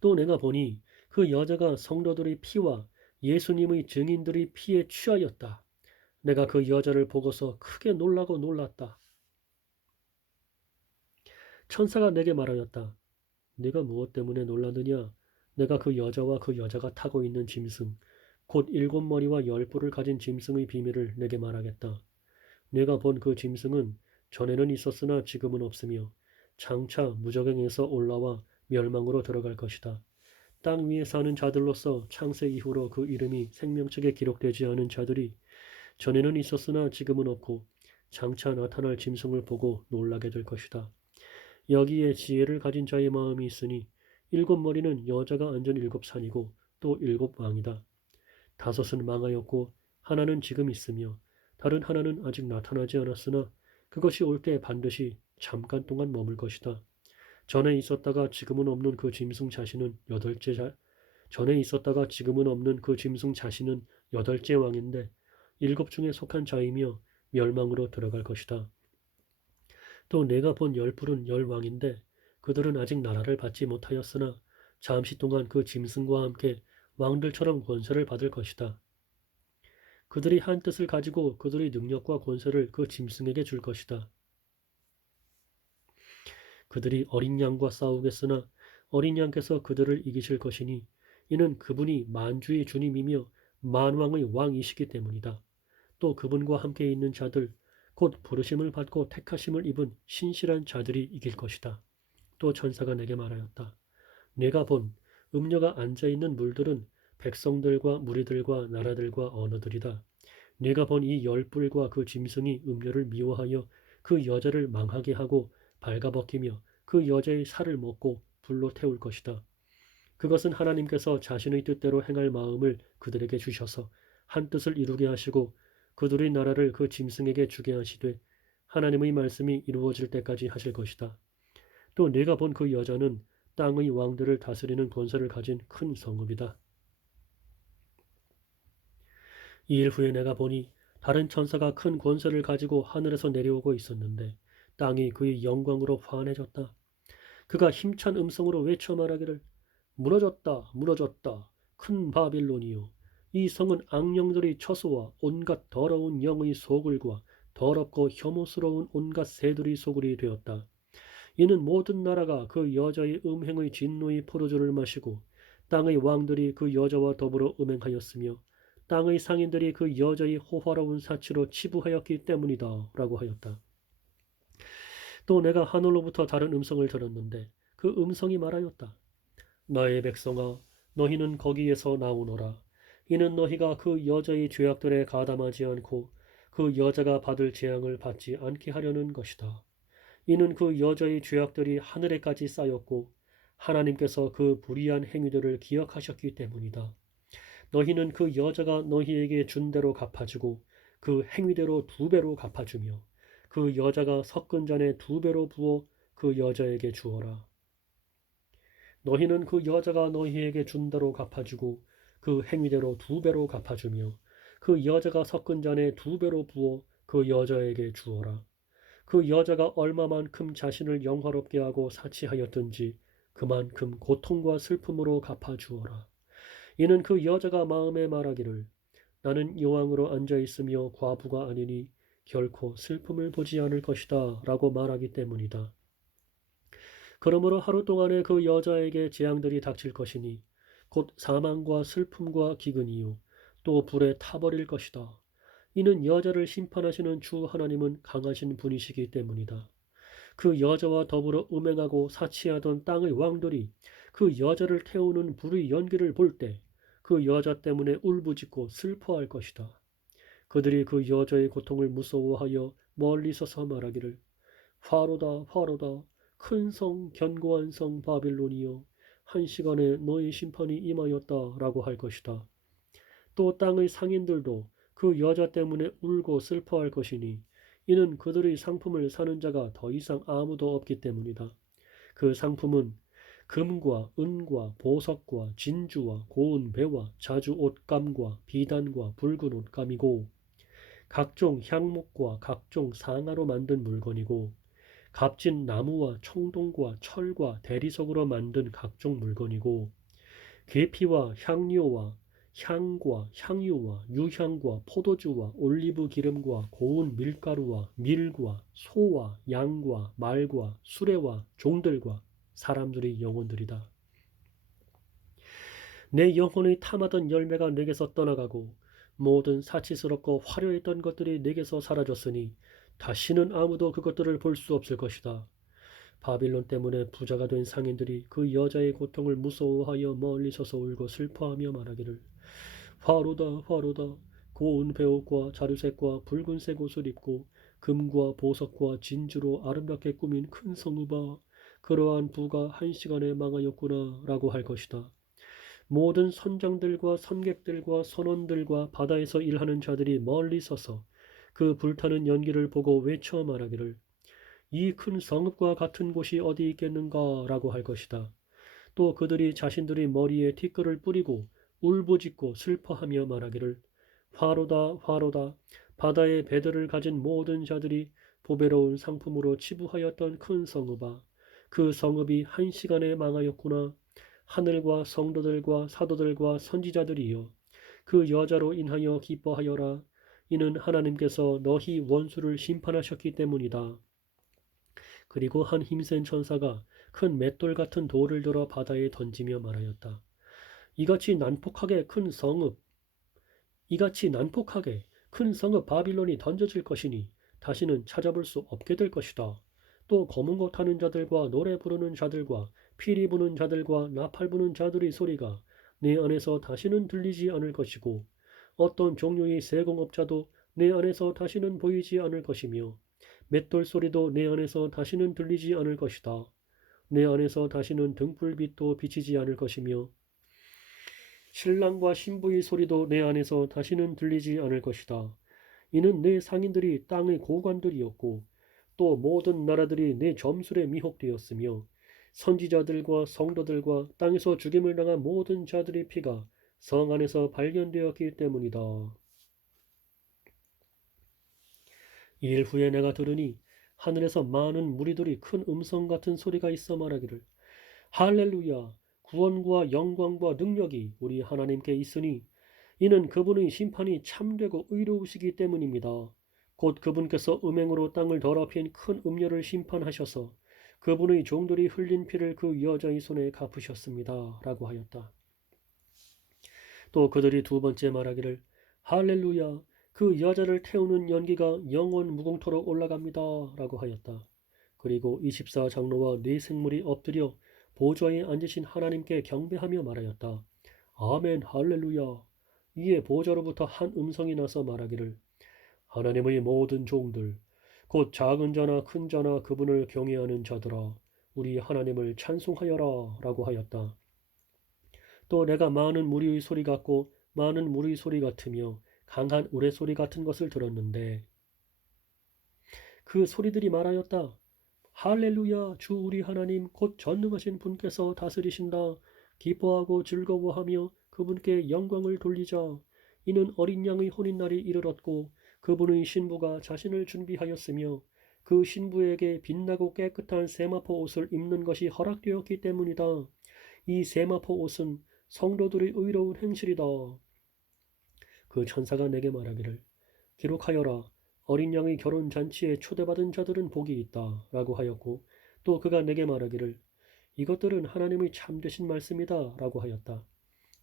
또 내가 보니 그 여자가 성도들의 피와 예수님의 증인들의 피에 취하였다. 내가 그 여자를 보고서 크게 놀라고 놀랐다. 천사가 내게 말하였다. 네가 무엇 때문에 놀라느냐? 내가 그 여자와 그 여자가 타고 있는 짐승, 곧 일곱 머리와 열 뿔을 가진 짐승의 비밀을 내게 말하겠다. 내가 본 그 짐승은 전에는 있었으나 지금은 없으며 장차 무저갱에서 올라와 멸망으로 들어갈 것이다. 땅 위에 사는 자들로서 창세 이후로 그 이름이 생명책에 기록되지 않은 자들이 전에는 있었으나 지금은 없고 장차 나타날 짐승을 보고 놀라게 될 것이다. 여기에 지혜를 가진 자의 마음이 있으니 일곱 머리는 여자가 앉은 일곱 산이고 또 일곱 왕이다. 다섯은 망하였고 하나는 지금 있으며 다른 하나는 아직 나타나지 않았으나 그것이 올 때 반드시 잠깐 동안 머물 것이다. 전에 있었다가 지금은 없는 그 짐승 자신은 전에 있었다가 지금은 없는 그 짐승 자신은 여덟째 왕인데 일곱 중에 속한 자이며 멸망으로 들어갈 것이다. 또 내가 본 열불은 열 왕인데 그들은 아직 나라를 받지 못하였으나 잠시 동안 그 짐승과 함께 왕들처럼 권세를 받을 것이다. 그들이 한 뜻을 가지고 그들의 능력과 권세를 그 짐승에게 줄 것이다. 그들이 어린 양과 싸우겠으나 어린 양께서 그들을 이기실 것이니 이는 그분이 만주의 주님이며 만왕의 왕이시기 때문이다. 또 그분과 함께 있는 자들 곧 부르심을 받고 택하심을 입은 신실한 자들이 이길 것이다. 또 천사가 내게 말하였다. 내가 본 음녀가 앉아있는 물들은 백성들과 무리들과 나라들과 언어들이다. 내가 본 이 열불과 그 짐승이 음녀를 미워하여 그 여자를 망하게 하고 발가벗기며 그 여자의 살을 먹고 불로 태울 것이다. 그것은 하나님께서 자신의 뜻대로 행할 마음을 그들에게 주셔서 한 뜻을 이루게 하시고 그들의 나라를 그 짐승에게 주게 하시되 하나님의 말씀이 이루어질 때까지 하실 것이다. 또 내가 본 그 여자는 땅의 왕들을 다스리는 권세를 가진 큰 성읍이다. 이 일 후에 내가 보니 다른 천사가 큰 권세를 가지고 하늘에서 내려오고 있었는데 땅이 그의 영광으로 환해졌다. 그가 힘찬 음성으로 외쳐 말하기를 무너졌다 무너졌다 큰 바빌론이요 이 성은 악령들의 처소와 온갖 더러운 영의 소굴과 더럽고 혐오스러운 온갖 새들의 소굴이 되었다. 이는 모든 나라가 그 여자의 음행의 진노의 포도주를 마시고 땅의 왕들이 그 여자와 더불어 음행하였으며 땅의 상인들이 그 여자의 호화로운 사치로 치부하였기 때문이다 라고 하였다. 또 내가 하늘로부터 다른 음성을 들었는데 그 음성이 말하였다. 나의 백성아 너희는 거기에서 나오너라. 이는 너희가 그 여자의 죄악들에 가담하지 않고 그 여자가 받을 재앙을 받지 않게 하려는 것이다. 이는 그 여자의 죄악들이 하늘에까지 쌓였고 하나님께서 그 불의한 행위들을 기억하셨기 때문이다. 너희는 그 여자가 너희에게 준 대로 갚아주고 그 행위대로 두 배로 갚아주며 그 여자가 섞은 잔에 두 배로 부어 그 여자에게 주어라. 너희는 그 여자가 너희에게 준 대로 갚아주고 그 행위대로 두 배로 갚아주며 그 여자가 섞은 잔에 두 배로 부어 그 여자에게 주어라. 그 여자가 얼마만큼 자신을 영화롭게 하고 사치하였든지 그만큼 고통과 슬픔으로 갚아주어라. 이는 그 여자가 마음에 말하기를 나는 여왕으로 앉아있으며 과부가 아니니 결코 슬픔을 보지 않을 것이다 라고 말하기 때문이다. 그러므로 하루 동안에 그 여자에게 재앙들이 닥칠 것이니 곧 사망과 슬픔과 기근이요 또 불에 타버릴 것이다. 이는 여자를 심판하시는 주 하나님은 강하신 분이시기 때문이다. 그 여자와 더불어 음행하고 사치하던 땅의 왕들이 그 여자를 태우는 불의 연기를 볼 때 그 여자 때문에 울부짖고 슬퍼할 것이다. 그들이 그 여자의 고통을 무서워하여 멀리 서서 말하기를 화로다 화로다 큰 성 견고한 성 바빌론이여 한 시간에 너의 심판이 임하였다라고 할 것이다. 또 땅의 상인들도 그 여자 때문에 울고 슬퍼할 것이니 이는 그들의 상품을 사는 자가 더 이상 아무도 없기 때문이다. 그 상품은 금과 은과 보석과 진주와 고운 배와 자주 옷감과 비단과 붉은 옷감이고 각종 향목과 각종 상아로 만든 물건이고 값진 나무와 청동과 철과 대리석으로 만든 각종 물건이고 계피와 향료와 향과 향유와 유향과 포도주와 올리브 기름과 고운 밀가루와 밀과 소와 양과 말과 수레와 종들과 사람들의 영혼들이다. 내 영혼의 탐하던 열매가 내게서 떠나가고 모든 사치스럽고 화려했던 것들이 내게서 사라졌으니 다시는 아무도 그것들을 볼 수 없을 것이다. 바빌론 때문에 부자가 된 상인들이 그 여자의 고통을 무서워하여 멀리 서서 울고 슬퍼하며 말하기를 화로다 화로다 고운 베옷과 자루색과 붉은색 옷을 입고 금과 보석과 진주로 아름답게 꾸민 큰 성읍아 그러한 부가 한 시간에 망하였구나 라고 할 것이다. 모든 선장들과 선객들과 선원들과 바다에서 일하는 자들이 멀리 서서 그 불타는 연기를 보고 외쳐 말하기를 이 큰 성읍과 같은 곳이 어디 있겠는가 라고 할 것이다. 또 그들이 자신들의 머리에 티끌을 뿌리고 울부짖고 슬퍼하며 말하기를 화로다 화로다 바다의 배들을 가진 모든 자들이 보배로운 상품으로 치부하였던 큰 성읍아 그 성읍이 한 시간에 망하였구나. 하늘과 성도들과 사도들과 선지자들이여 그 여자로 인하여 기뻐하여라. 이는 하나님께서 너희 원수를 심판하셨기 때문이다. 그리고 한 힘센 천사가 큰 맷돌 같은 돌을 들어 바다에 던지며 말하였다. 이같이 난폭하게 큰 성읍 바빌론이 던져질 것이니 다시는 찾아볼 수 없게 될 것이다. 또 검은 것 타는 자들과 노래 부르는 자들과 피리 부는 자들과 나팔 부는 자들의 소리가 내 안에서 다시는 들리지 않을 것이고 어떤 종류의 세공업자도 내 안에서 다시는 보이지 않을 것이며 맷돌 소리도 내 안에서 다시는 들리지 않을 것이다. 내 안에서 다시는 등불빛도 비치지 않을 것이며 신랑과 신부의 소리도 내 안에서 다시는 들리지 않을 것이다. 이는 내 상인들이 땅의 고관들이었고 또 모든 나라들이 내 점술에 미혹되었으며 선지자들과 성도들과 땅에서 죽임을 당한 모든 자들의 피가 성 안에서 발견되었기 때문이다. 이 일 후에 내가 들으니 하늘에서 많은 무리들이 큰 음성 같은 소리가 있어 말하기를 할렐루야 구원과 영광과 능력이 우리 하나님께 있으니 이는 그분의 심판이 참되고 의로우시기 때문입니다. 곧 그분께서 음행으로 땅을 더럽힌 큰 음녀를 심판하셔서 그분의 종들이 흘린 피를 그 여자의 손에 갚으셨습니다. 라고 하였다. 또 그들이 두 번째 말하기를 할렐루야 그 여자를 태우는 연기가 영원 무궁토록 올라갑니다. 라고 하였다. 그리고 24장로와 네 생물이 엎드려 보좌에 앉으신 하나님께 경배하며 말하였다. 아멘 할렐루야. 이에 보좌로부터 한 음성이 나서 말하기를 하나님의 모든 종들 곧 작은 자나 큰 자나 그분을 경외하는 자들아 우리 하나님을 찬송하여라 라고 하였다. 또 내가 많은 무리의 소리 같고 많은 무리의 소리 같으며 강한 우레소리 같은 것을 들었는데 그 소리들이 말하였다. 할렐루야 주 우리 하나님 곧 전능하신 분께서 다스리신다. 기뻐하고 즐거워하며 그분께 영광을 돌리자. 이는 어린 양의 혼인날이 이르렀고 그분의 신부가 자신을 준비하였으며 그 신부에게 빛나고 깨끗한 세마포 옷을 입는 것이 허락되었기 때문이다. 이 세마포 옷은 성도들의 의로운 행실이다. 그 천사가 내게 말하기를 기록하여라. 어린 양의 결혼 잔치에 초대받은 자들은 복이 있다. 라고 하였고 또 그가 내게 말하기를 이것들은 하나님의 참되신 말씀이다. 라고 하였다.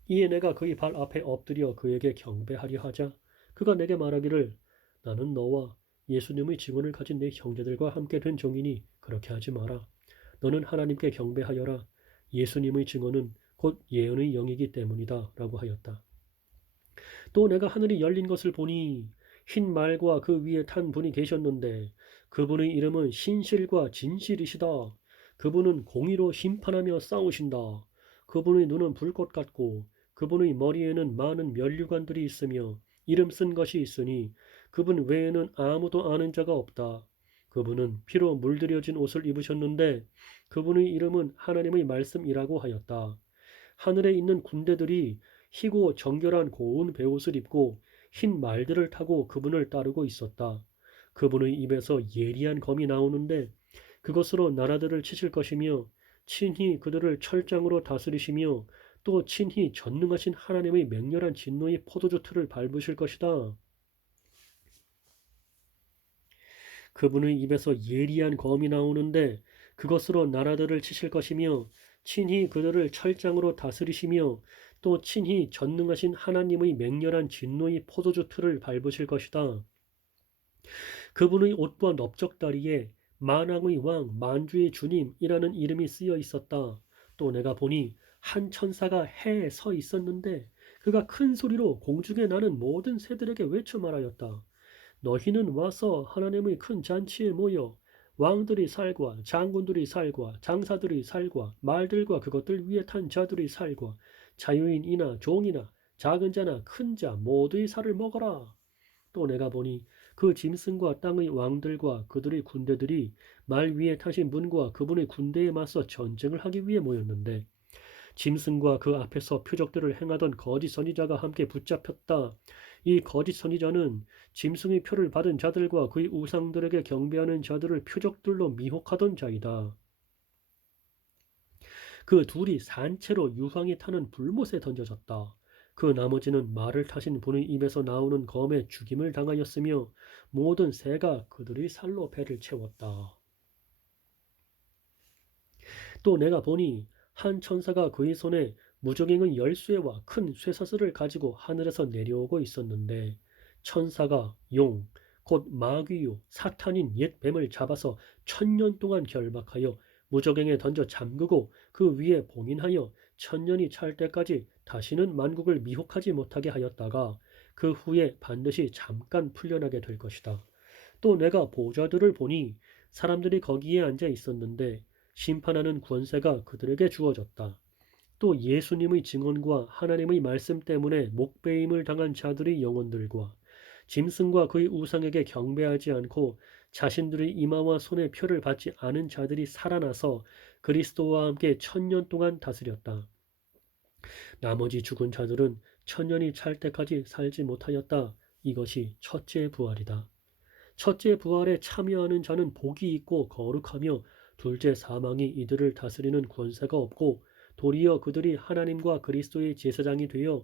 이에 내가 그의 발 앞에 엎드려 그에게 경배하려 하자 그가 내게 말하기를 나는 너와 예수님의 증언을 가진 내 형제들과 함께 된 종이니 그렇게 하지 마라. 너는 하나님께 경배하여라. 예수님의 증언은 곧 예언의 영이기 때문이다. 라고 하였다. 또 내가 하늘이 열린 것을 보니 흰 말과 그 위에 탄 분이 계셨는데 그분의 이름은 신실과 진실이시다. 그분은 공의로 심판하며 싸우신다. 그분의 눈은 불꽃 같고 그분의 머리에는 많은 면류관들이 있으며 이름 쓴 것이 있으니 그분 외에는 아무도 아는 자가 없다. 그분은 피로 물들여진 옷을 입으셨는데 그분의 이름은 하나님의 말씀이라고 하였다. 하늘에 있는 군대들이 희고 정결한 고운 베옷을 입고 흰 말들을 타고 그분을 따르고 있었다. 그분의 입에서 예리한 검이 나오는데 그것으로 나라들을 치실 것이며 친히 그들을 철장으로 다스리시며 또 친히 전능하신 하나님의 맹렬한 진노의 포도주 틀을 밟으실 것이다. 그분의 입에서 예리한 검이 나오는데 그것으로 나라들을 치실 것이며 친히 그들을 철장으로 다스리시며 또 친히 전능하신 하나님의 맹렬한 진노의 포도주 틀을 밟으실 것이다. 그분의 옷과 넓적다리에 만왕의 왕, 만주의 주님이라는 이름이 쓰여 있었다. 또 내가 보니 한 천사가 해에 서 있었는데 그가 큰 소리로 공중에 나는 모든 새들에게 외쳐 말하였다. 너희는 와서 하나님의 큰 잔치에 모여 왕들이 살과 장군들이 살과 장사들이 살과 말들과 그것들 위에 탄 자들이 살과 자유인이나 종이나 작은 자나 큰 자 모두의 살을 먹어라. 또 내가 보니 그 짐승과 땅의 왕들과 그들의 군대들이 말 위에 타신 분과 그분의 군대에 맞서 전쟁을 하기 위해 모였는데 짐승과 그 앞에서 표적들을 행하던 거짓 선지자가 함께 붙잡혔다. 이 거짓 선지자는 짐승의 표를 받은 자들과 그의 우상들에게 경배하는 자들을 표적들로 미혹하던 자이다. 그 둘이 산채로 유황이 타는 불못에 던져졌다. 그 나머지는 말을 타신 분의 입에서 나오는 검에 죽임을 당하였으며 모든 새가 그들의 살로 배를 채웠다. 또 내가 보니 한 천사가 그의 손에 무적행의 열쇠와 큰 쇠사슬을 가지고 하늘에서 내려오고 있었는데 천사가 용, 곧 마귀요 사탄인 옛 뱀을 잡아서 1000년 동안 결박하여 무적행에 던져 잠그고 그 위에 봉인하여 1000년이 찰 때까지 다시는 만국을 미혹하지 못하게 하였다가 그 후에 반드시 잠깐 풀려나게 될 것이다. 또 내가 보좌들을 보니 사람들이 거기에 앉아 있었는데 심판하는 권세가 그들에게 주어졌다. 또 예수님의 증언과 하나님의 말씀 때문에 목배임을 당한 자들의 영혼들과 짐승과 그의 우상에게 경배하지 않고 자신들의 이마와 손에 표를 받지 않은 자들이 살아나서 그리스도와 함께 1000년 동안 다스렸다. 나머지 죽은 자들은 1000년이 찰 때까지 살지 못하였다. 이것이 첫째 부활이다. 첫째 부활에 참여하는 자는 복이 있고 거룩하며 둘째 사망이 이들을 다스리는 권세가 없고 도리어 그들이 하나님과 그리스도의 제사장이 되어